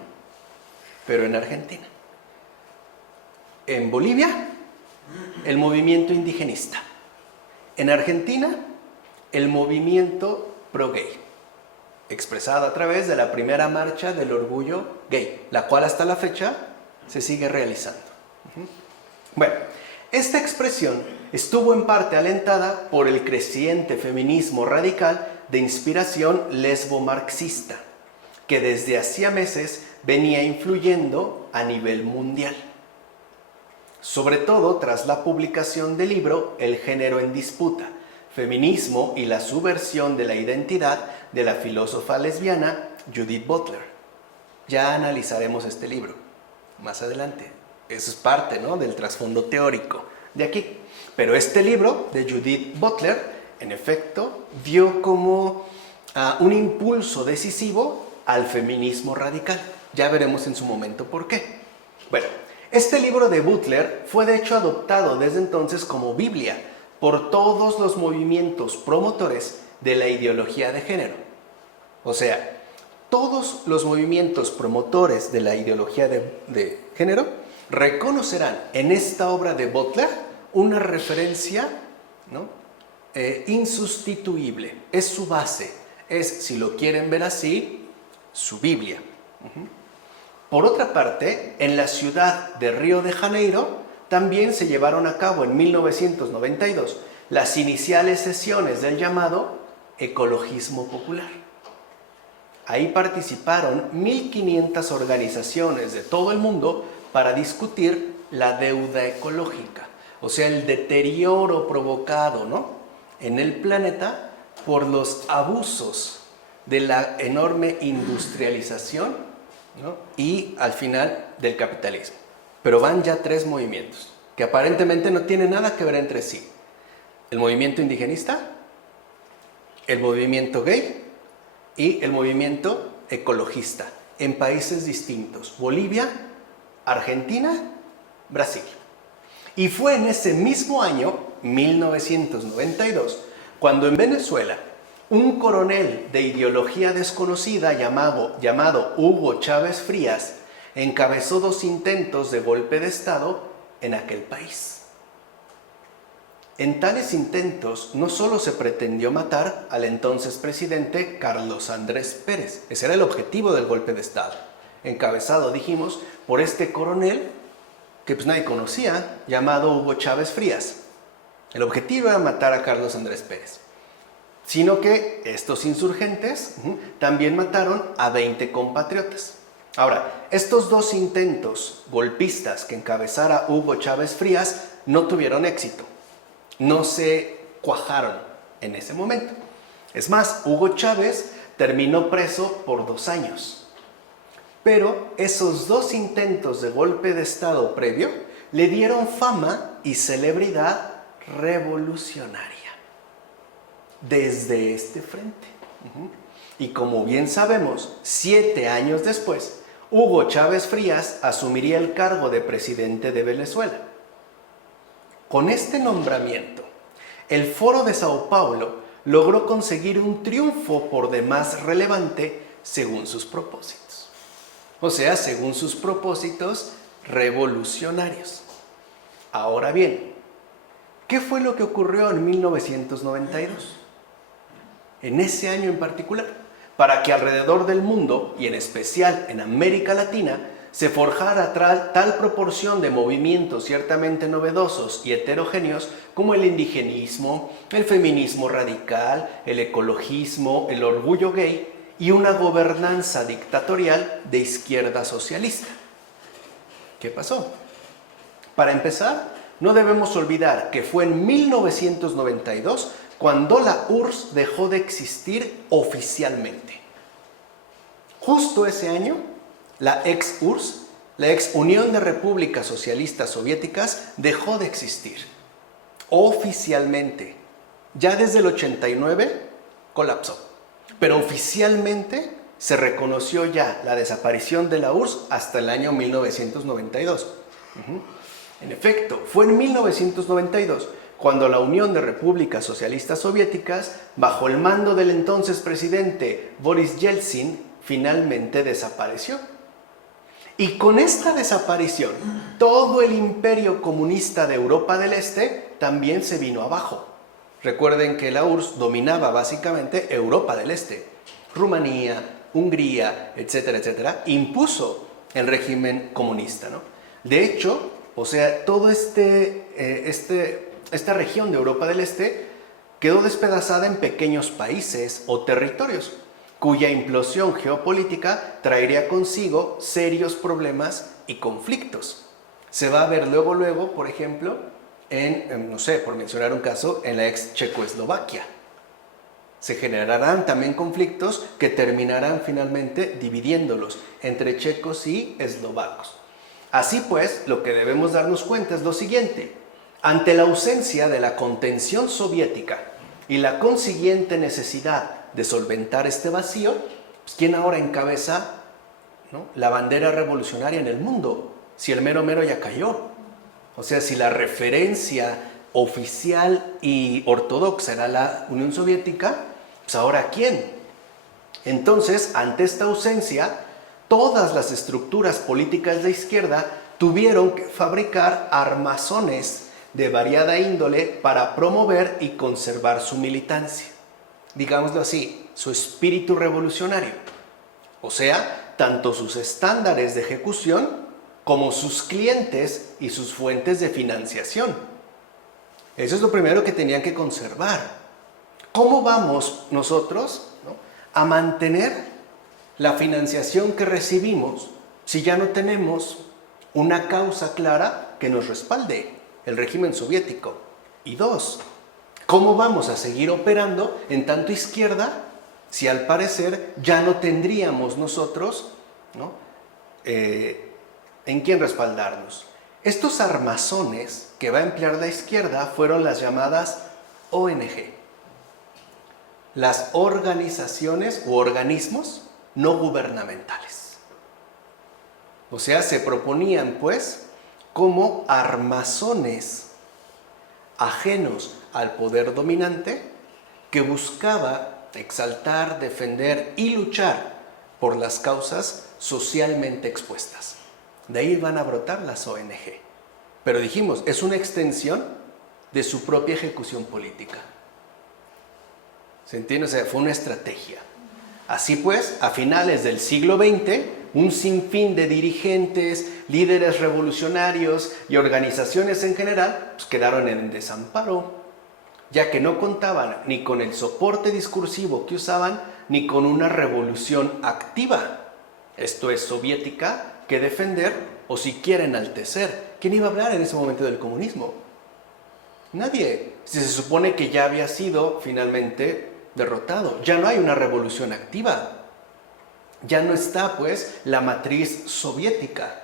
pero en Argentina. En Bolivia, el movimiento indigenista. En Argentina, el movimiento pro-gay, expresado a través de la primera marcha del orgullo gay, la cual hasta la fecha se sigue realizando. Bueno, esta expresión estuvo en parte alentada por el creciente feminismo radical de inspiración lesbo-marxista, que desde hacía meses venía influyendo a nivel mundial. Sobre todo tras la publicación del libro El género en disputa, feminismo y la subversión de la identidad de la filósofa lesbiana Judith Butler. Ya analizaremos este libro más adelante. Eso es parte, ¿no?, del trasfondo teórico de aquí. Pero este libro de Judith Butler, en efecto, dio como un impulso decisivo al feminismo radical. Ya veremos en su momento por qué. Bueno, este libro de Butler fue de hecho adoptado desde entonces como Biblia por todos los movimientos promotores de la ideología de género. O sea, todos los movimientos promotores de la ideología de género reconocerán en esta obra de Butler una referencia, ¿no?, insustituible. Es su base, es, si lo quieren ver así, su Biblia. Por otra parte, en la ciudad de Río de Janeiro también se llevaron a cabo en 1992 las iniciales sesiones del llamado ecologismo popular. Ahí participaron 1.500 organizaciones de todo el mundo para discutir la deuda ecológica, o sea, el deterioro provocado, ¿no?, en el planeta por los abusos de la enorme industrialización, ¿no?, y al final del capitalismo. Pero van ya 3 movimientos que aparentemente no tienen nada que ver entre sí. El movimiento indigenista, el movimiento gay y el movimiento ecologista, en países distintos: Bolivia, Argentina, Brasil. Y fue en ese mismo año, 1992, cuando en Venezuela un coronel de ideología desconocida llamado Hugo Chávez Frías encabezó 2 intentos de golpe de Estado en aquel país. En tales intentos no solo se pretendió matar al entonces presidente Carlos Andrés Pérez, ese era el objetivo del golpe de Estado, encabezado, dijimos, por este coronel que pues nadie conocía, llamado Hugo Chávez Frías. El objetivo era matar a Carlos Andrés Pérez, sino que estos insurgentes también mataron a 20 compatriotas. Ahora, estos 2 intentos golpistas que encabezara Hugo Chávez Frías no tuvieron éxito, no se cuajaron en ese momento. Es más, Hugo Chávez terminó preso por 2 años. Pero esos 2 intentos de golpe de Estado previo le dieron fama y celebridad revolucionaria desde este frente. Y como bien sabemos, 7 años después, Hugo Chávez Frías asumiría el cargo de presidente de Venezuela. Con este nombramiento, el Foro de Sao Paulo logró conseguir un triunfo por demás relevante según sus propósitos. O sea, según sus propósitos revolucionarios. Ahora bien, ¿qué fue lo que ocurrió en 1992? En ese año en particular, para que alrededor del mundo, y en especial en América Latina, se forjara tal proporción de movimientos ciertamente novedosos y heterogéneos como el indigenismo, el feminismo radical, el ecologismo, el orgullo gay y una gobernanza dictatorial de izquierda socialista. ¿Qué pasó? Para empezar, no debemos olvidar que fue en 1992 cuando la URSS dejó de existir oficialmente. Justo ese año, la ex URSS, la ex Unión de Repúblicas Socialistas Soviéticas, dejó de existir oficialmente. Ya desde el 89 colapsó. Pero oficialmente se reconoció ya la desaparición de la URSS hasta el año 1992. En efecto, fue en 1992 cuando la Unión de Repúblicas Socialistas Soviéticas, bajo el mando del entonces presidente Boris Yeltsin, finalmente desapareció. Y con esta desaparición, todo el imperio comunista de Europa del Este también se vino abajo. Recuerden que la URSS dominaba básicamente Europa del Este. Rumanía, Hungría, etcétera, etcétera, impuso el régimen comunista, ¿no? De hecho, o sea, toda esta región de Europa del Este quedó despedazada en pequeños países o territorios, cuya implosión geopolítica traería consigo serios problemas y conflictos. Se va a ver luego, por ejemplo, no sé, por mencionar un caso, en la ex Checoslovaquia. Se generarán también conflictos que terminarán finalmente dividiéndolos entre checos y eslovacos. Así pues, lo que debemos darnos cuenta es lo siguiente: ante la ausencia de la contención soviética y la consiguiente necesidad de solventar este vacío, pues, ¿quién ahora encabeza, ¿no?, la bandera revolucionaria en el mundo? Si el mero mero ya cayó. O sea, si la referencia oficial y ortodoxa era la Unión Soviética, pues ahora ¿quién? Entonces, ante esta ausencia, todas las estructuras políticas de izquierda tuvieron que fabricar armazones de variada índole para promover y conservar su militancia. Digámoslo así, su espíritu revolucionario. O sea, tanto sus estándares de ejecución como sus clientes y sus fuentes de financiación. Eso es lo primero que tenían que conservar. ¿Cómo vamos nosotros, ¿no?, a mantener la financiación que recibimos si ya no tenemos una causa clara que nos respalde, el régimen soviético. Y dos, ¿cómo vamos a seguir operando en tanto izquierda si al parecer ya no tendríamos nosotros, ¿no?, en quién respaldarnos? Estos armazones que va a emplear la izquierda fueron las llamadas ONG, las organizaciones u organismos no gubernamentales. O sea, se proponían pues como armazones ajenos al poder dominante que buscaba exaltar, defender y luchar por las causas socialmente expuestas. De ahí van a brotar las ONG. Pero dijimos, es una extensión de su propia ejecución política. ¿Se entiende? O sea, fue una estrategia. Así pues, a finales del siglo XX, un sinfín de dirigentes, líderes revolucionarios y organizaciones en general pues, quedaron en desamparo, ya que no contaban ni con el soporte discursivo que usaban, ni con una revolución activa, esto es soviética, que defender o siquiera enaltecer. ¿Quién iba a hablar en ese momento del comunismo? Nadie. Si se supone que ya había sido finalmente derrotado, ya no hay una revolución activa, ya no está pues la matriz soviética.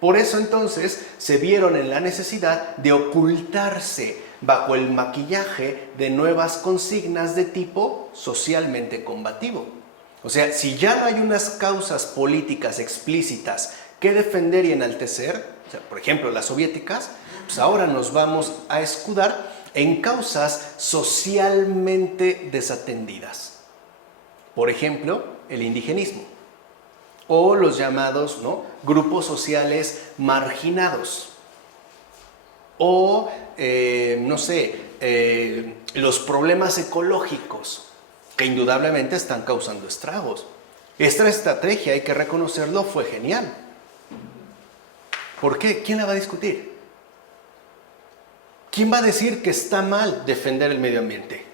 Por eso entonces se vieron en la necesidad de ocultarse bajo el maquillaje de nuevas consignas de tipo socialmente combativo. O sea, si ya no hay unas causas políticas explícitas que defender y enaltecer, o sea, por ejemplo las soviéticas, pues ahora nos vamos a escudar en causas socialmente desatendidas. Por ejemplo, el indigenismo o los llamados, ¿no?, grupos sociales marginados o, los problemas ecológicos que indudablemente están causando estragos. Esta estrategia, hay que reconocerlo, fue genial. ¿Por qué? ¿Quién la va a discutir? ¿Quién va a decir que está mal defender el medio ambiente?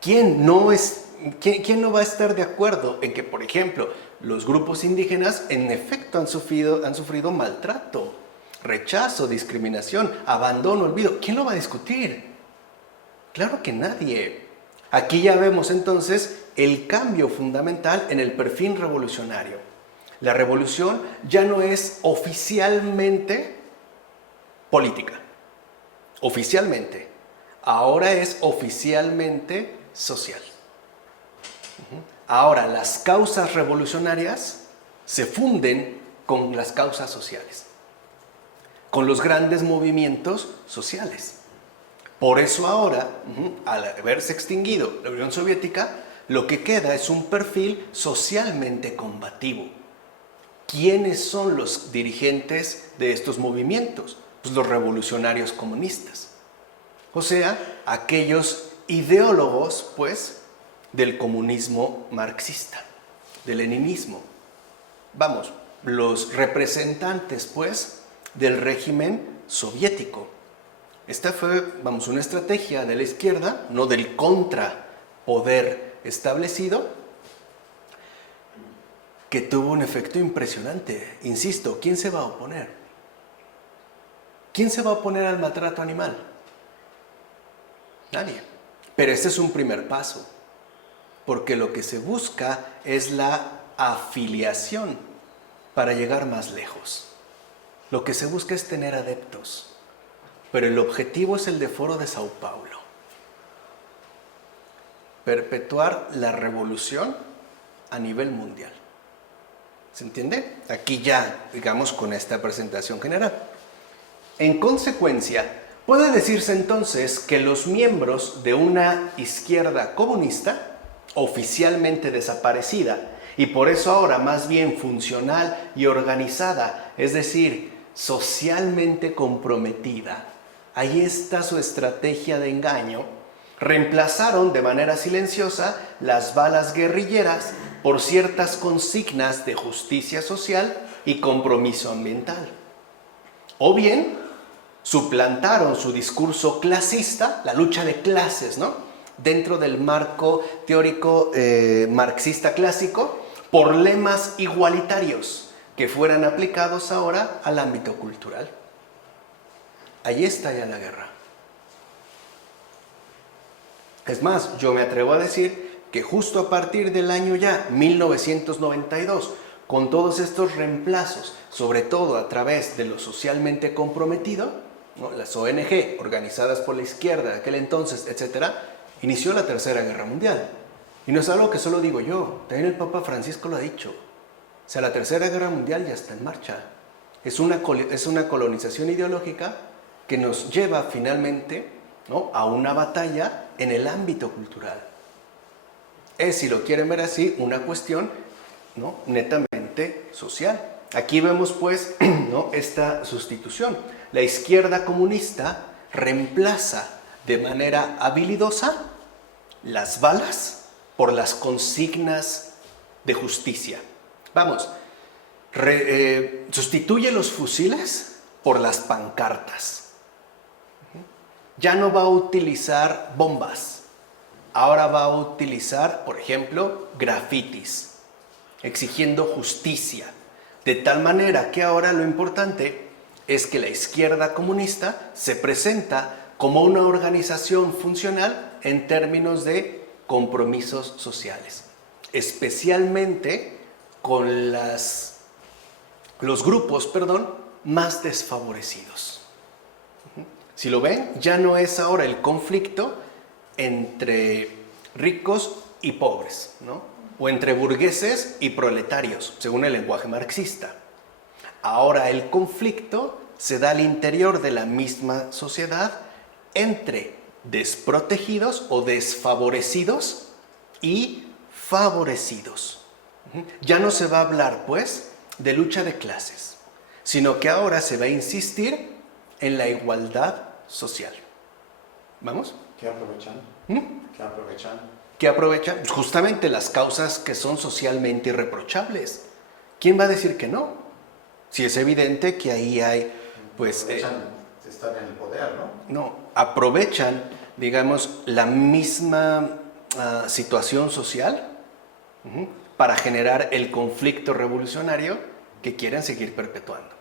¿Quién no va a estar de acuerdo en que, por ejemplo, los grupos indígenas en efecto han sufrido maltrato, rechazo, discriminación, abandono, olvido? ¿Quién lo va a discutir? Claro que nadie. Aquí ya vemos entonces el cambio fundamental en el perfil revolucionario. La revolución ya no es oficialmente política, oficialmente. Ahora es oficialmente social. Ahora las causas revolucionarias se funden con las causas sociales, con los grandes movimientos sociales. Por eso ahora, al haberse extinguido la Unión Soviética, lo que queda es un perfil socialmente combativo. ¿Quiénes son los dirigentes de estos movimientos? Pues los revolucionarios comunistas. O sea, aquellos ideólogos, pues, del comunismo marxista, del leninismo. Vamos, los representantes, pues, del régimen soviético. Esta fue, una estrategia de la izquierda, no del contrapoder establecido, que tuvo un efecto impresionante. Insisto, ¿quién se va a oponer? ¿Quién se va a oponer al maltrato animal? Nadie. Pero este es un primer paso, porque lo que se busca es la afiliación para llegar más lejos. Lo que se busca es tener adeptos. Pero el objetivo es el de Foro de Sao Paulo. Perpetuar la revolución a nivel mundial. ¿Se entiende? Aquí ya, digamos, con esta presentación general. En consecuencia, puede decirse entonces que los miembros de una izquierda comunista, oficialmente desaparecida, y por eso ahora más bien funcional y organizada, es decir, socialmente comprometida, ahí está su estrategia de engaño, reemplazaron de manera silenciosa las balas guerrilleras por ciertas consignas de justicia social y compromiso ambiental. O bien, suplantaron su discurso clasista, la lucha de clases, ¿no?, dentro del marco teórico marxista clásico, por lemas igualitarios, que fueran aplicados ahora al ámbito cultural. Ahí está ya la guerra. Es más, yo me atrevo a decir que justo a partir del año ya 1992, con todos estos reemplazos, sobre todo a través de lo socialmente comprometido, ¿no? Las ONG organizadas por la izquierda de aquel entonces, etcétera, inició la Tercera Guerra Mundial. Y no es algo que solo digo yo, también el Papa Francisco lo ha dicho. O sea, la Tercera Guerra Mundial ya está en marcha. Es una colonización ideológica que nos lleva finalmente, ¿no?, a una batalla en el ámbito cultural. Es, si lo quieren ver así, una cuestión, ¿no?, netamente social. Aquí vemos pues, ¿no?, esta sustitución. La izquierda comunista reemplaza de manera habilidosa las balas por las consignas de justicia. Vamos, sustituye los fusiles por las pancartas. Ya no va a utilizar bombas, ahora va a utilizar, por ejemplo, grafitis, exigiendo justicia. De tal manera que ahora lo importante es que la izquierda comunista se presenta como una organización funcional en términos de compromisos sociales, especialmente con los grupos, más desfavorecidos. Si lo ven, ya no es ahora el conflicto entre ricos y pobres, ¿no?, o entre burgueses y proletarios, según el lenguaje marxista. Ahora el conflicto se da al interior de la misma sociedad entre desprotegidos o desfavorecidos y favorecidos. Ya no se va a hablar, pues, de lucha de clases, sino que ahora se va a insistir en la igualdad social. ¿Vamos? ¿Qué aprovechan? ¿Qué aprovechan? ¿Qué aprovechan? Justamente las causas que son socialmente irreprochables. ¿Quién va a decir que no? Si es evidente que ahí hay, pues... están en el poder, ¿no? No, aprovechan, digamos, la misma situación social para generar el conflicto revolucionario que quieren seguir perpetuando.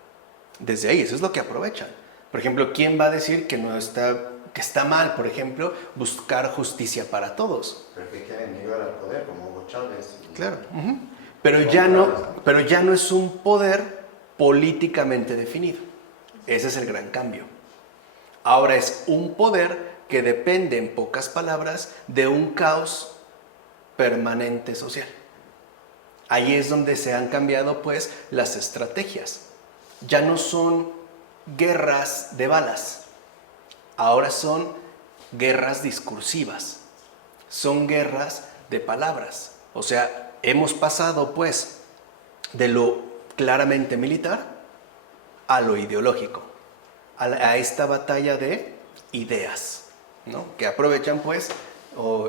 Desde ahí, eso es lo que aprovechan. Por ejemplo, ¿quién va a decir que está mal, por ejemplo, buscar justicia para todos? Pero que quieren llegar al poder, como Hugo Chávez. Claro. Pero ya no es un poder políticamente definido. Ese es el gran cambio. Ahora es un poder que depende, en pocas palabras, de un caos permanente social. Ahí es donde se han cambiado, pues, las estrategias. Ya no son guerras de balas, ahora son guerras discursivas, son guerras de palabras. O sea, hemos pasado, pues, de lo claramente militar a lo ideológico, a esta batalla de ideas, ¿no?, que aprovechan, pues,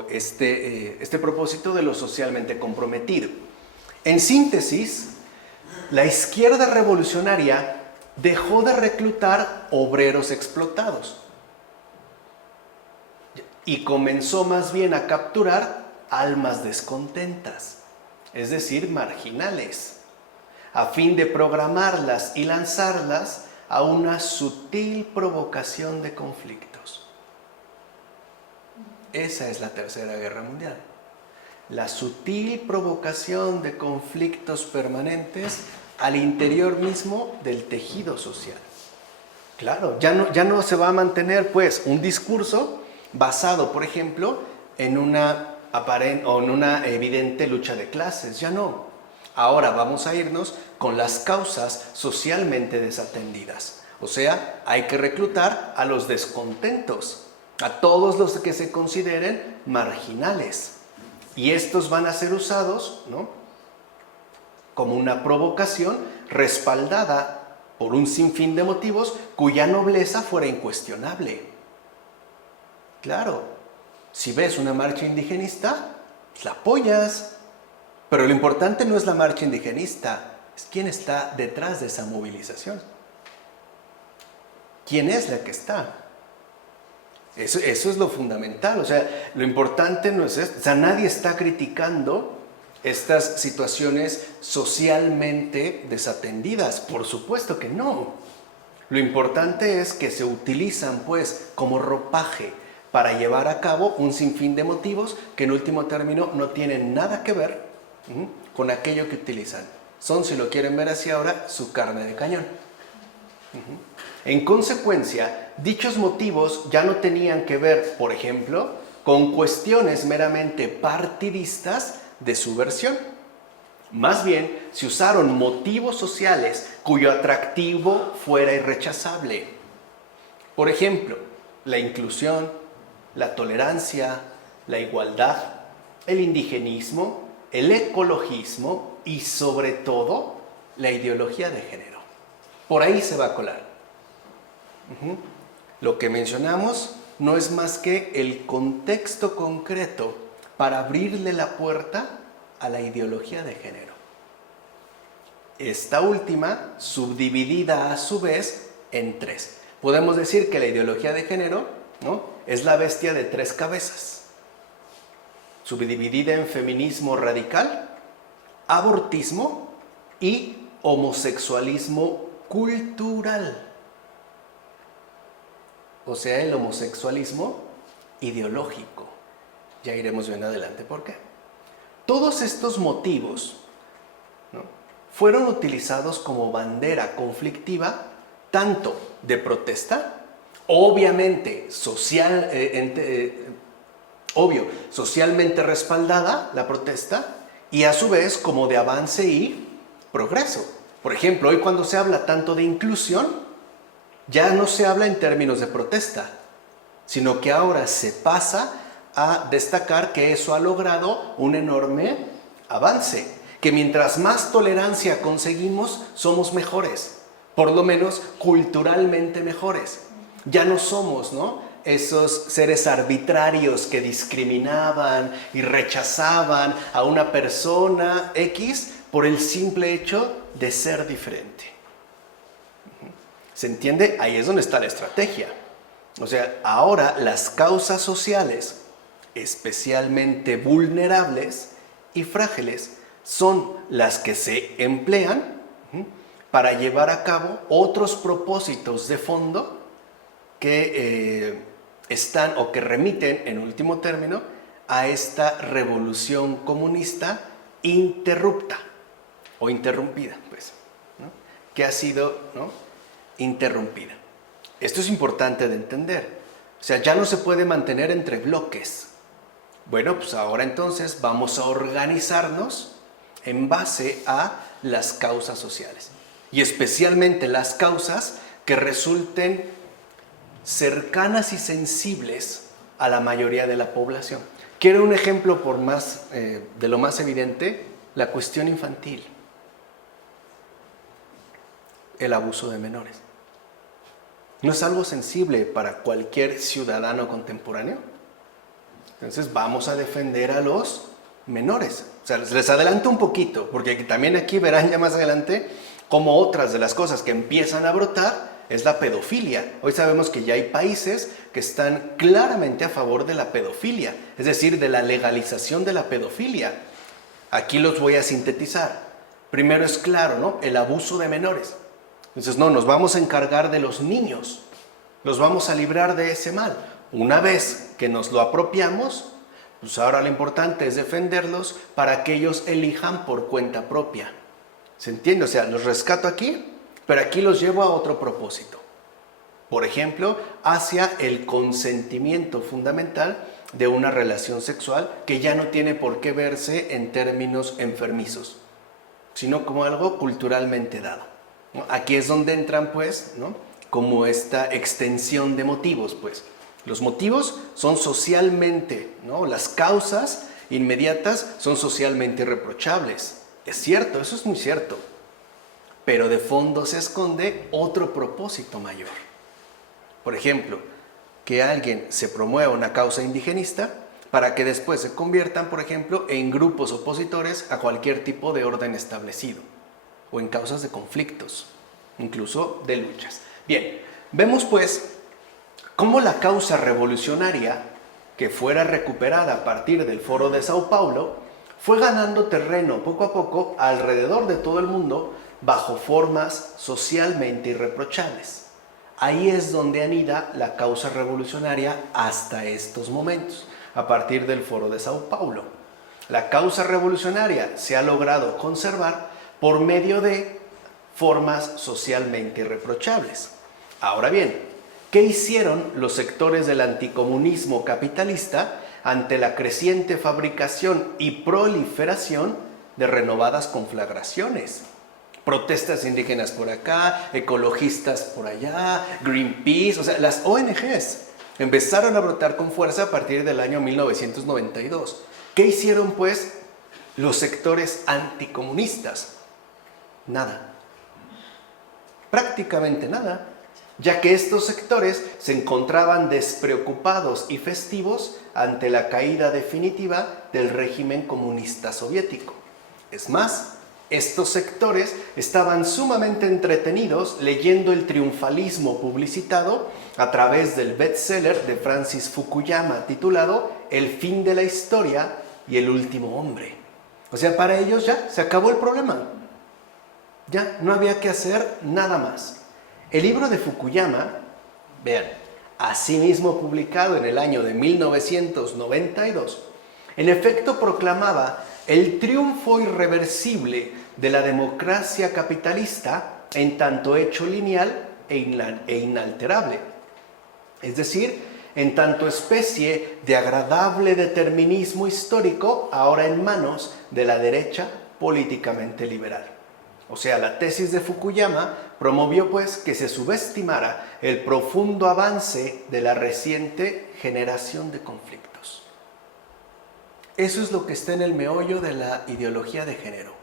este propósito de lo socialmente comprometido. En síntesis, la izquierda revolucionaria dejó de reclutar obreros explotados y comenzó más bien a capturar almas descontentas, es decir, marginales, a fin de programarlas y lanzarlas a una sutil provocación de conflictos. Esa es la Tercera Guerra Mundial. La sutil provocación de conflictos permanentes al interior mismo del tejido social. Claro, ya no se va a mantener, pues, un discurso basado, por ejemplo, en una evidente lucha de clases. Ya no. Ahora vamos a irnos con las causas socialmente desatendidas. O sea, hay que reclutar a los descontentos, a todos los que se consideren marginales. Y estos van a ser usados, ¿no?, como una provocación respaldada por un sinfín de motivos cuya nobleza fuera incuestionable. Claro, si ves una marcha indigenista, pues la apoyas. Pero lo importante no es la marcha indigenista, es quién está detrás de esa movilización. ¿Quién es la que está? Eso es lo fundamental. O sea, lo importante no es esto. O sea, nadie está criticando estas situaciones socialmente desatendidas? Por supuesto que no. Lo importante es que se utilizan pues como ropaje para llevar a cabo un sinfín de motivos que en último término no tienen nada que ver con aquello que utilizan. Son, si lo quieren ver así ahora, su carne de cañón. En consecuencia, dichos motivos ya no tenían que ver, por ejemplo, con cuestiones meramente partidistas de subversión. Más bien, se usaron motivos sociales cuyo atractivo fuera irrechazable. Por ejemplo, la inclusión, la tolerancia, la igualdad, el indigenismo, el ecologismo y sobre todo la ideología de género. Por ahí se va a colar. Lo que mencionamos no es más que el contexto concreto para abrirle la puerta a la ideología de género. Esta última, subdividida a su vez en tres. Podemos decir que la ideología de género, ¿no?, es la bestia de tres cabezas, subdividida en feminismo radical, abortismo y homosexualismo cultural. O sea, el homosexualismo ideológico. Ya iremos viendo adelante por qué. Todos estos motivos, ¿no?, fueron utilizados como bandera conflictiva tanto de protesta, obviamente socialmente respaldada la protesta, y a su vez como de avance y progreso. Por ejemplo, hoy cuando se habla tanto de inclusión, ya no se habla en términos de protesta, sino que ahora se pasa a destacar que eso ha logrado un enorme avance, que mientras más tolerancia conseguimos, somos mejores, por lo menos culturalmente mejores. Ya no somos, ¿no?, esos seres arbitrarios que discriminaban y rechazaban a una persona X por el simple hecho de ser diferente. ¿Se entiende? Ahí es donde está la estrategia. O sea, ahora las causas sociales, especialmente vulnerables y frágiles, son las que se emplean para llevar a cabo otros propósitos de fondo que están o que remiten, en último término, a esta revolución comunista interrupta o interrumpida, pues, ¿no?, que ha sido, ¿no?, interrumpida. Esto es importante de entender. O sea, ya no se puede mantener entre bloques. Bueno, pues ahora entonces vamos a organizarnos en base a las causas sociales. Y especialmente las causas que resulten cercanas y sensibles a la mayoría de la población. Quiero un ejemplo de lo más evidente: la cuestión infantil, el abuso de menores. ¿No es algo sensible para cualquier ciudadano contemporáneo? Entonces vamos a defender a los menores. O sea, les adelanto un poquito, porque también aquí verán ya más adelante cómo otras de las cosas que empiezan a brotar es la pedofilia. Hoy sabemos que ya hay países que están claramente a favor de la pedofilia, es decir, de la legalización de la pedofilia. Aquí los voy a sintetizar. Primero es claro, ¿no?, el abuso de menores. Entonces, no, nos vamos a encargar de los niños, los vamos a librar de ese mal. Una vez que nos lo apropiamos, pues ahora lo importante es defenderlos para que ellos elijan por cuenta propia. ¿Se entiende? O sea, los rescato aquí, pero aquí los llevo a otro propósito. Por ejemplo, hacia el consentimiento fundamental de una relación sexual que ya no tiene por qué verse en términos enfermizos, sino como algo culturalmente dado, ¿no? Aquí es donde entran, pues, ¿no?, como esta extensión de motivos, pues. Los motivos son socialmente, ¿no?, las causas inmediatas son socialmente reprochables. Es cierto, eso es muy cierto. Pero de fondo se esconde otro propósito mayor. Por ejemplo, que alguien se promueva una causa indigenista para que después se conviertan, por ejemplo, en grupos opositores a cualquier tipo de orden establecido, o en causas de conflictos, incluso de luchas. Bien, vemos pues cómo la causa revolucionaria que fuera recuperada a partir del Foro de Sao Paulo fue ganando terreno poco a poco alrededor de todo el mundo bajo formas socialmente irreprochables. Ahí es donde anida la causa revolucionaria hasta estos momentos, a partir del Foro de Sao Paulo. La causa revolucionaria se ha logrado conservar por medio de formas socialmente irreprochables. Ahora bien, ¿qué hicieron los sectores del anticomunismo capitalista ante la creciente fabricación y proliferación de renovadas conflagraciones? Protestas indígenas por acá, ecologistas por allá, Greenpeace, o sea, las ONGs empezaron a brotar con fuerza a partir del año 1992. ¿Qué hicieron, pues, los sectores anticomunistas? Nada. Prácticamente nada, ya que estos sectores se encontraban despreocupados y festivos ante la caída definitiva del régimen comunista soviético. Es más, estos sectores estaban sumamente entretenidos leyendo el triunfalismo publicitado a través del bestseller de Francis Fukuyama titulado El fin de la historia y el último hombre. O sea, para ellos ya se acabó el problema. Ya no había que hacer nada más. El libro de Fukuyama, vean, asimismo publicado en el año de 1992, en efecto proclamaba el triunfo irreversible de la democracia capitalista en tanto hecho lineal e inalterable. Es decir, en tanto especie de agradable determinismo histórico ahora en manos de la derecha políticamente liberal. O sea, la tesis de Fukuyama promovió pues que se subestimara el profundo avance de la reciente generación de conflictos. Eso es lo que está en el meollo de la ideología de género.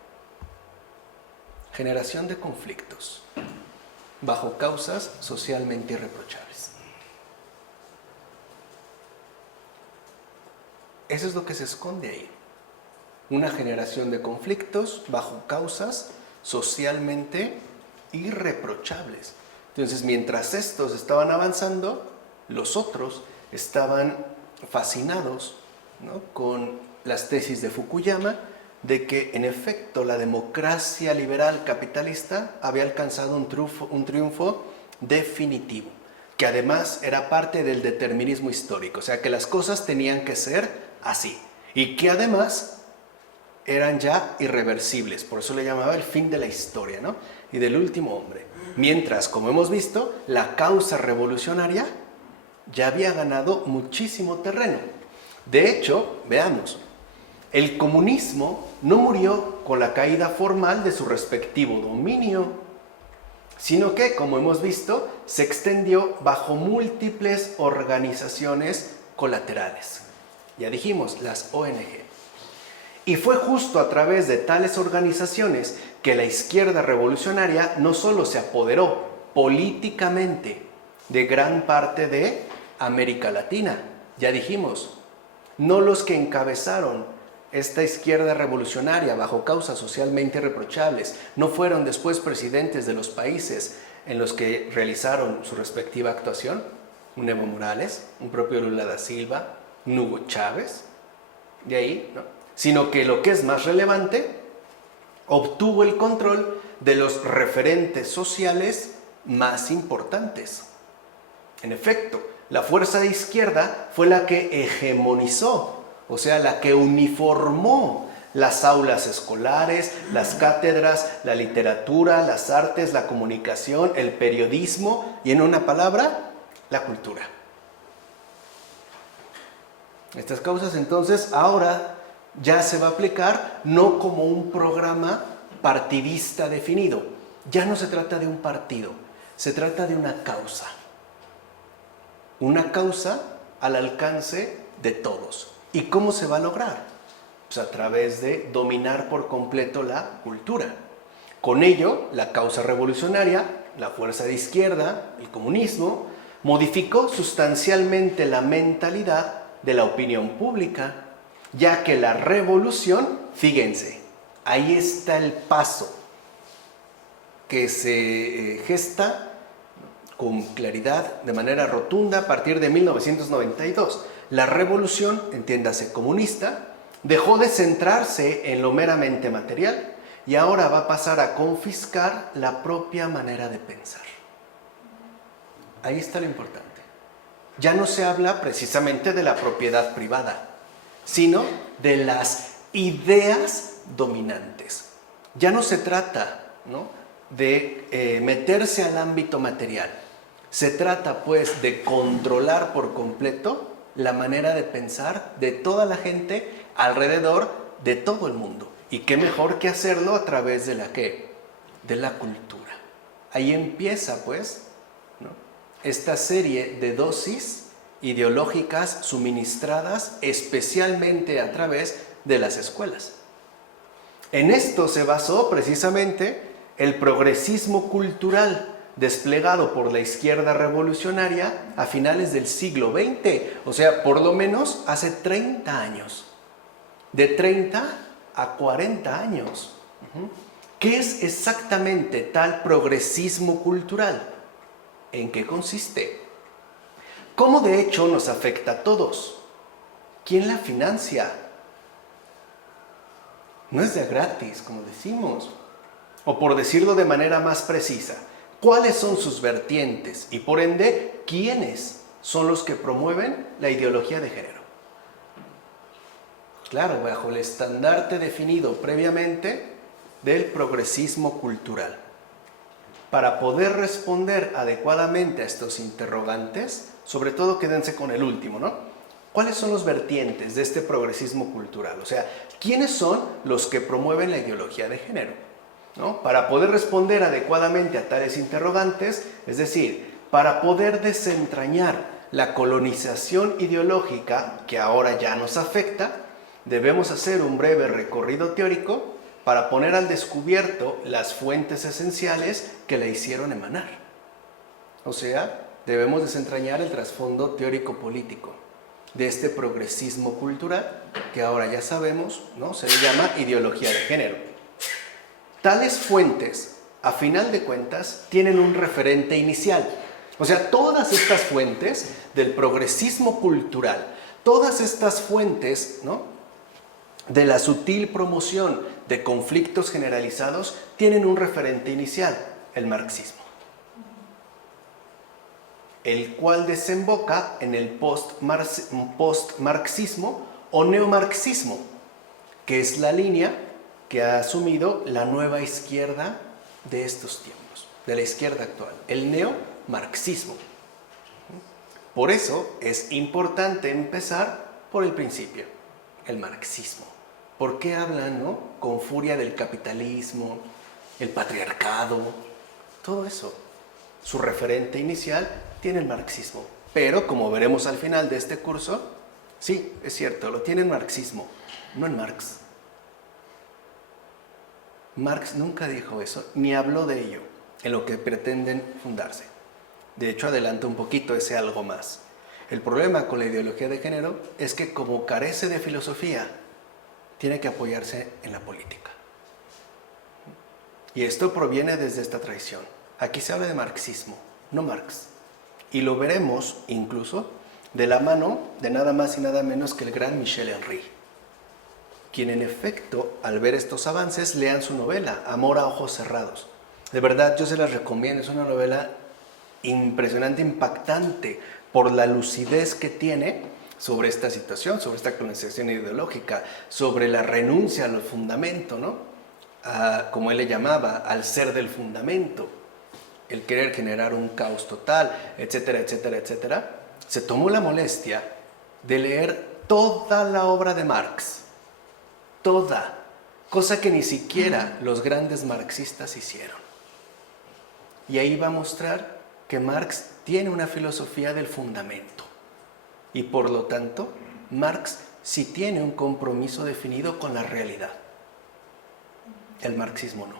Generación de conflictos bajo causas socialmente irreprochables. Eso es lo que se esconde ahí. Una generación de conflictos bajo causas socialmente irreprochables. Entonces, mientras estos estaban avanzando, los otros estaban fascinados, ¿no?, con las tesis de Fukuyama de que, en efecto, la democracia liberal capitalista había alcanzado un triunfo definitivo, que además era parte del determinismo histórico, o sea, que las cosas tenían que ser así, y que además eran ya irreversibles, por eso le llamaba el fin de la historia, ¿no?, y del último hombre. Mientras, como hemos visto, la causa revolucionaria ya había ganado muchísimo terreno. De hecho, veamos, el comunismo no murió con la caída formal de su respectivo dominio, sino que, como hemos visto, se extendió bajo múltiples organizaciones colaterales. Ya dijimos, las ONG. Y fue justo a través de tales organizaciones que la izquierda revolucionaria no solo se apoderó políticamente de gran parte de América Latina, ya dijimos, no los que encabezaron esta izquierda revolucionaria bajo causas socialmente irreprochables no fueron después presidentes de los países en los que realizaron su respectiva actuación, un Evo Morales, un propio Lula da Silva, un Hugo Chávez, de ahí, ¿no?, sino que lo que es más relevante, obtuvo el control de los referentes sociales más importantes. En efecto, la fuerza de izquierda fue la que hegemonizó, o sea, la que uniformó las aulas escolares, las cátedras, la literatura, las artes, la comunicación, el periodismo y, en una palabra, la cultura. Estas causas, entonces, ahora ya se va a aplicar no como un programa partidista definido. Ya no se trata de un partido, se trata de una causa. Una causa al alcance de todos. ¿Y cómo se va a lograr? Pues a través de dominar por completo la cultura. Con ello, la causa revolucionaria, la fuerza de izquierda, el comunismo, modificó sustancialmente la mentalidad de la opinión pública, ya que la revolución, fíjense, ahí está el paso que se gesta con claridad, de manera rotunda, a partir de 1992. La revolución, entiéndase comunista, Dejó de centrarse en lo meramente material y ahora va a pasar a confiscar la propia manera de pensar. Ahí está lo importante. Ya no se habla precisamente de la propiedad privada, sino de las ideas dominantes. Ya no se trata, ¿no?, de meterse al ámbito material. Se trata, pues, de controlar por completo la manera de pensar de toda la gente alrededor de todo el mundo. Y qué mejor que hacerlo a través de la ¿qué? De la cultura. Ahí empieza, pues, ¿no?, esta serie de dosis ideológicas suministradas especialmente a través de las escuelas. En esto se basó precisamente el progresismo cultural desplegado por la izquierda revolucionaria a finales del siglo XX, o sea, por lo menos hace 30 años. De 30 a 40 años. ¿Qué es exactamente tal progresismo cultural? ¿En qué consiste? ¿Cómo de hecho nos afecta a todos? ¿Quién la financia? No es de gratis, como decimos. O por decirlo de manera más precisa, ¿cuáles son sus vertientes? Y por ende, ¿quiénes son los que promueven la ideología de género? Claro, bajo el estandarte definido previamente del progresismo cultural. Para poder responder adecuadamente a estos interrogantes, sobre todo quédense con el último, ¿no? ¿Cuáles son los vertientes de este progresismo cultural? O sea, ¿quiénes son los que promueven la ideología de género? ¿No? Para poder responder adecuadamente a tales interrogantes, es decir, para poder desentrañar la colonización ideológica que ahora ya nos afecta, debemos hacer un breve recorrido teórico para poner al descubierto las fuentes esenciales que la hicieron emanar. O sea, debemos desentrañar el trasfondo teórico-político de este progresismo cultural que ahora ya sabemos, ¿no?, se le llama ideología de género. Tales fuentes, a final de cuentas, tienen un referente inicial. O sea, todas estas fuentes del progresismo cultural, todas estas fuentes, ¿no?, de la sutil promoción de conflictos generalizados, tienen un referente inicial, el marxismo, el cual desemboca en el postmarxismo o neomarxismo, que es la línea que ha asumido la nueva izquierda de estos tiempos, de la izquierda actual, el neomarxismo. Por eso es importante empezar por el principio, el marxismo. ¿Por qué hablan, ¿no?, con furia del capitalismo, el patriarcado? Todo eso. Su referente inicial tiene el marxismo. Pero, como veremos al final de este curso, sí, es cierto, lo tiene el marxismo, no el Marx. Marx nunca dijo eso, ni habló de ello, en lo que pretenden fundarse. De hecho, adelanta un poquito ese algo más. El problema con la ideología de género es que, como carece de filosofía, tiene que apoyarse en la política. Y esto proviene desde esta tradición. Aquí se habla de marxismo, no Marx. Y lo veremos incluso de la mano de nada más y nada menos que el gran Michel Henry, quien en efecto, al ver estos avances, lean su novela, Amor a ojos cerrados. De verdad, yo se las recomiendo, es una novela impresionante, impactante, por la lucidez que tiene sobre esta situación, sobre esta colonización ideológica, sobre la renuncia a los fundamentos, ¿no?, como él le llamaba, al ser del fundamento, el querer generar un caos total, etcétera, etcétera, etcétera. Se tomó la molestia de leer toda la obra de Marx, toda, cosa que ni siquiera los grandes marxistas hicieron. Y ahí va a mostrar que Marx tiene una filosofía del fundamento. Y por lo tanto, Marx sí tiene un compromiso definido con la realidad. El marxismo no.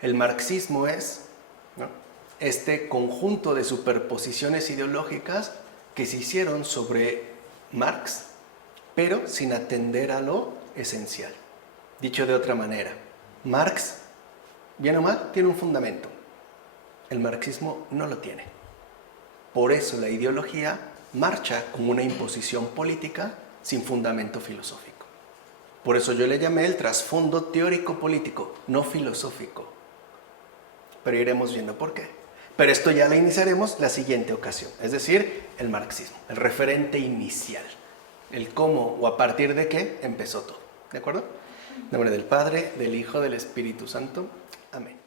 El marxismo es, ¿no?, este conjunto de superposiciones ideológicas que se hicieron sobre Marx, pero sin atender a lo esencial. Dicho de otra manera, Marx, bien o mal, tiene un fundamento. El marxismo no lo tiene. Por eso la ideología marcha como una imposición política sin fundamento filosófico. Por eso yo le llamé el trasfondo teórico-político, no filosófico. Pero iremos viendo por qué. Pero esto ya lo iniciaremos la siguiente ocasión, es decir, el marxismo, el referente inicial, el cómo o a partir de qué empezó todo. ¿De acuerdo? En nombre del Padre, del Hijo, del Espíritu Santo. Amén.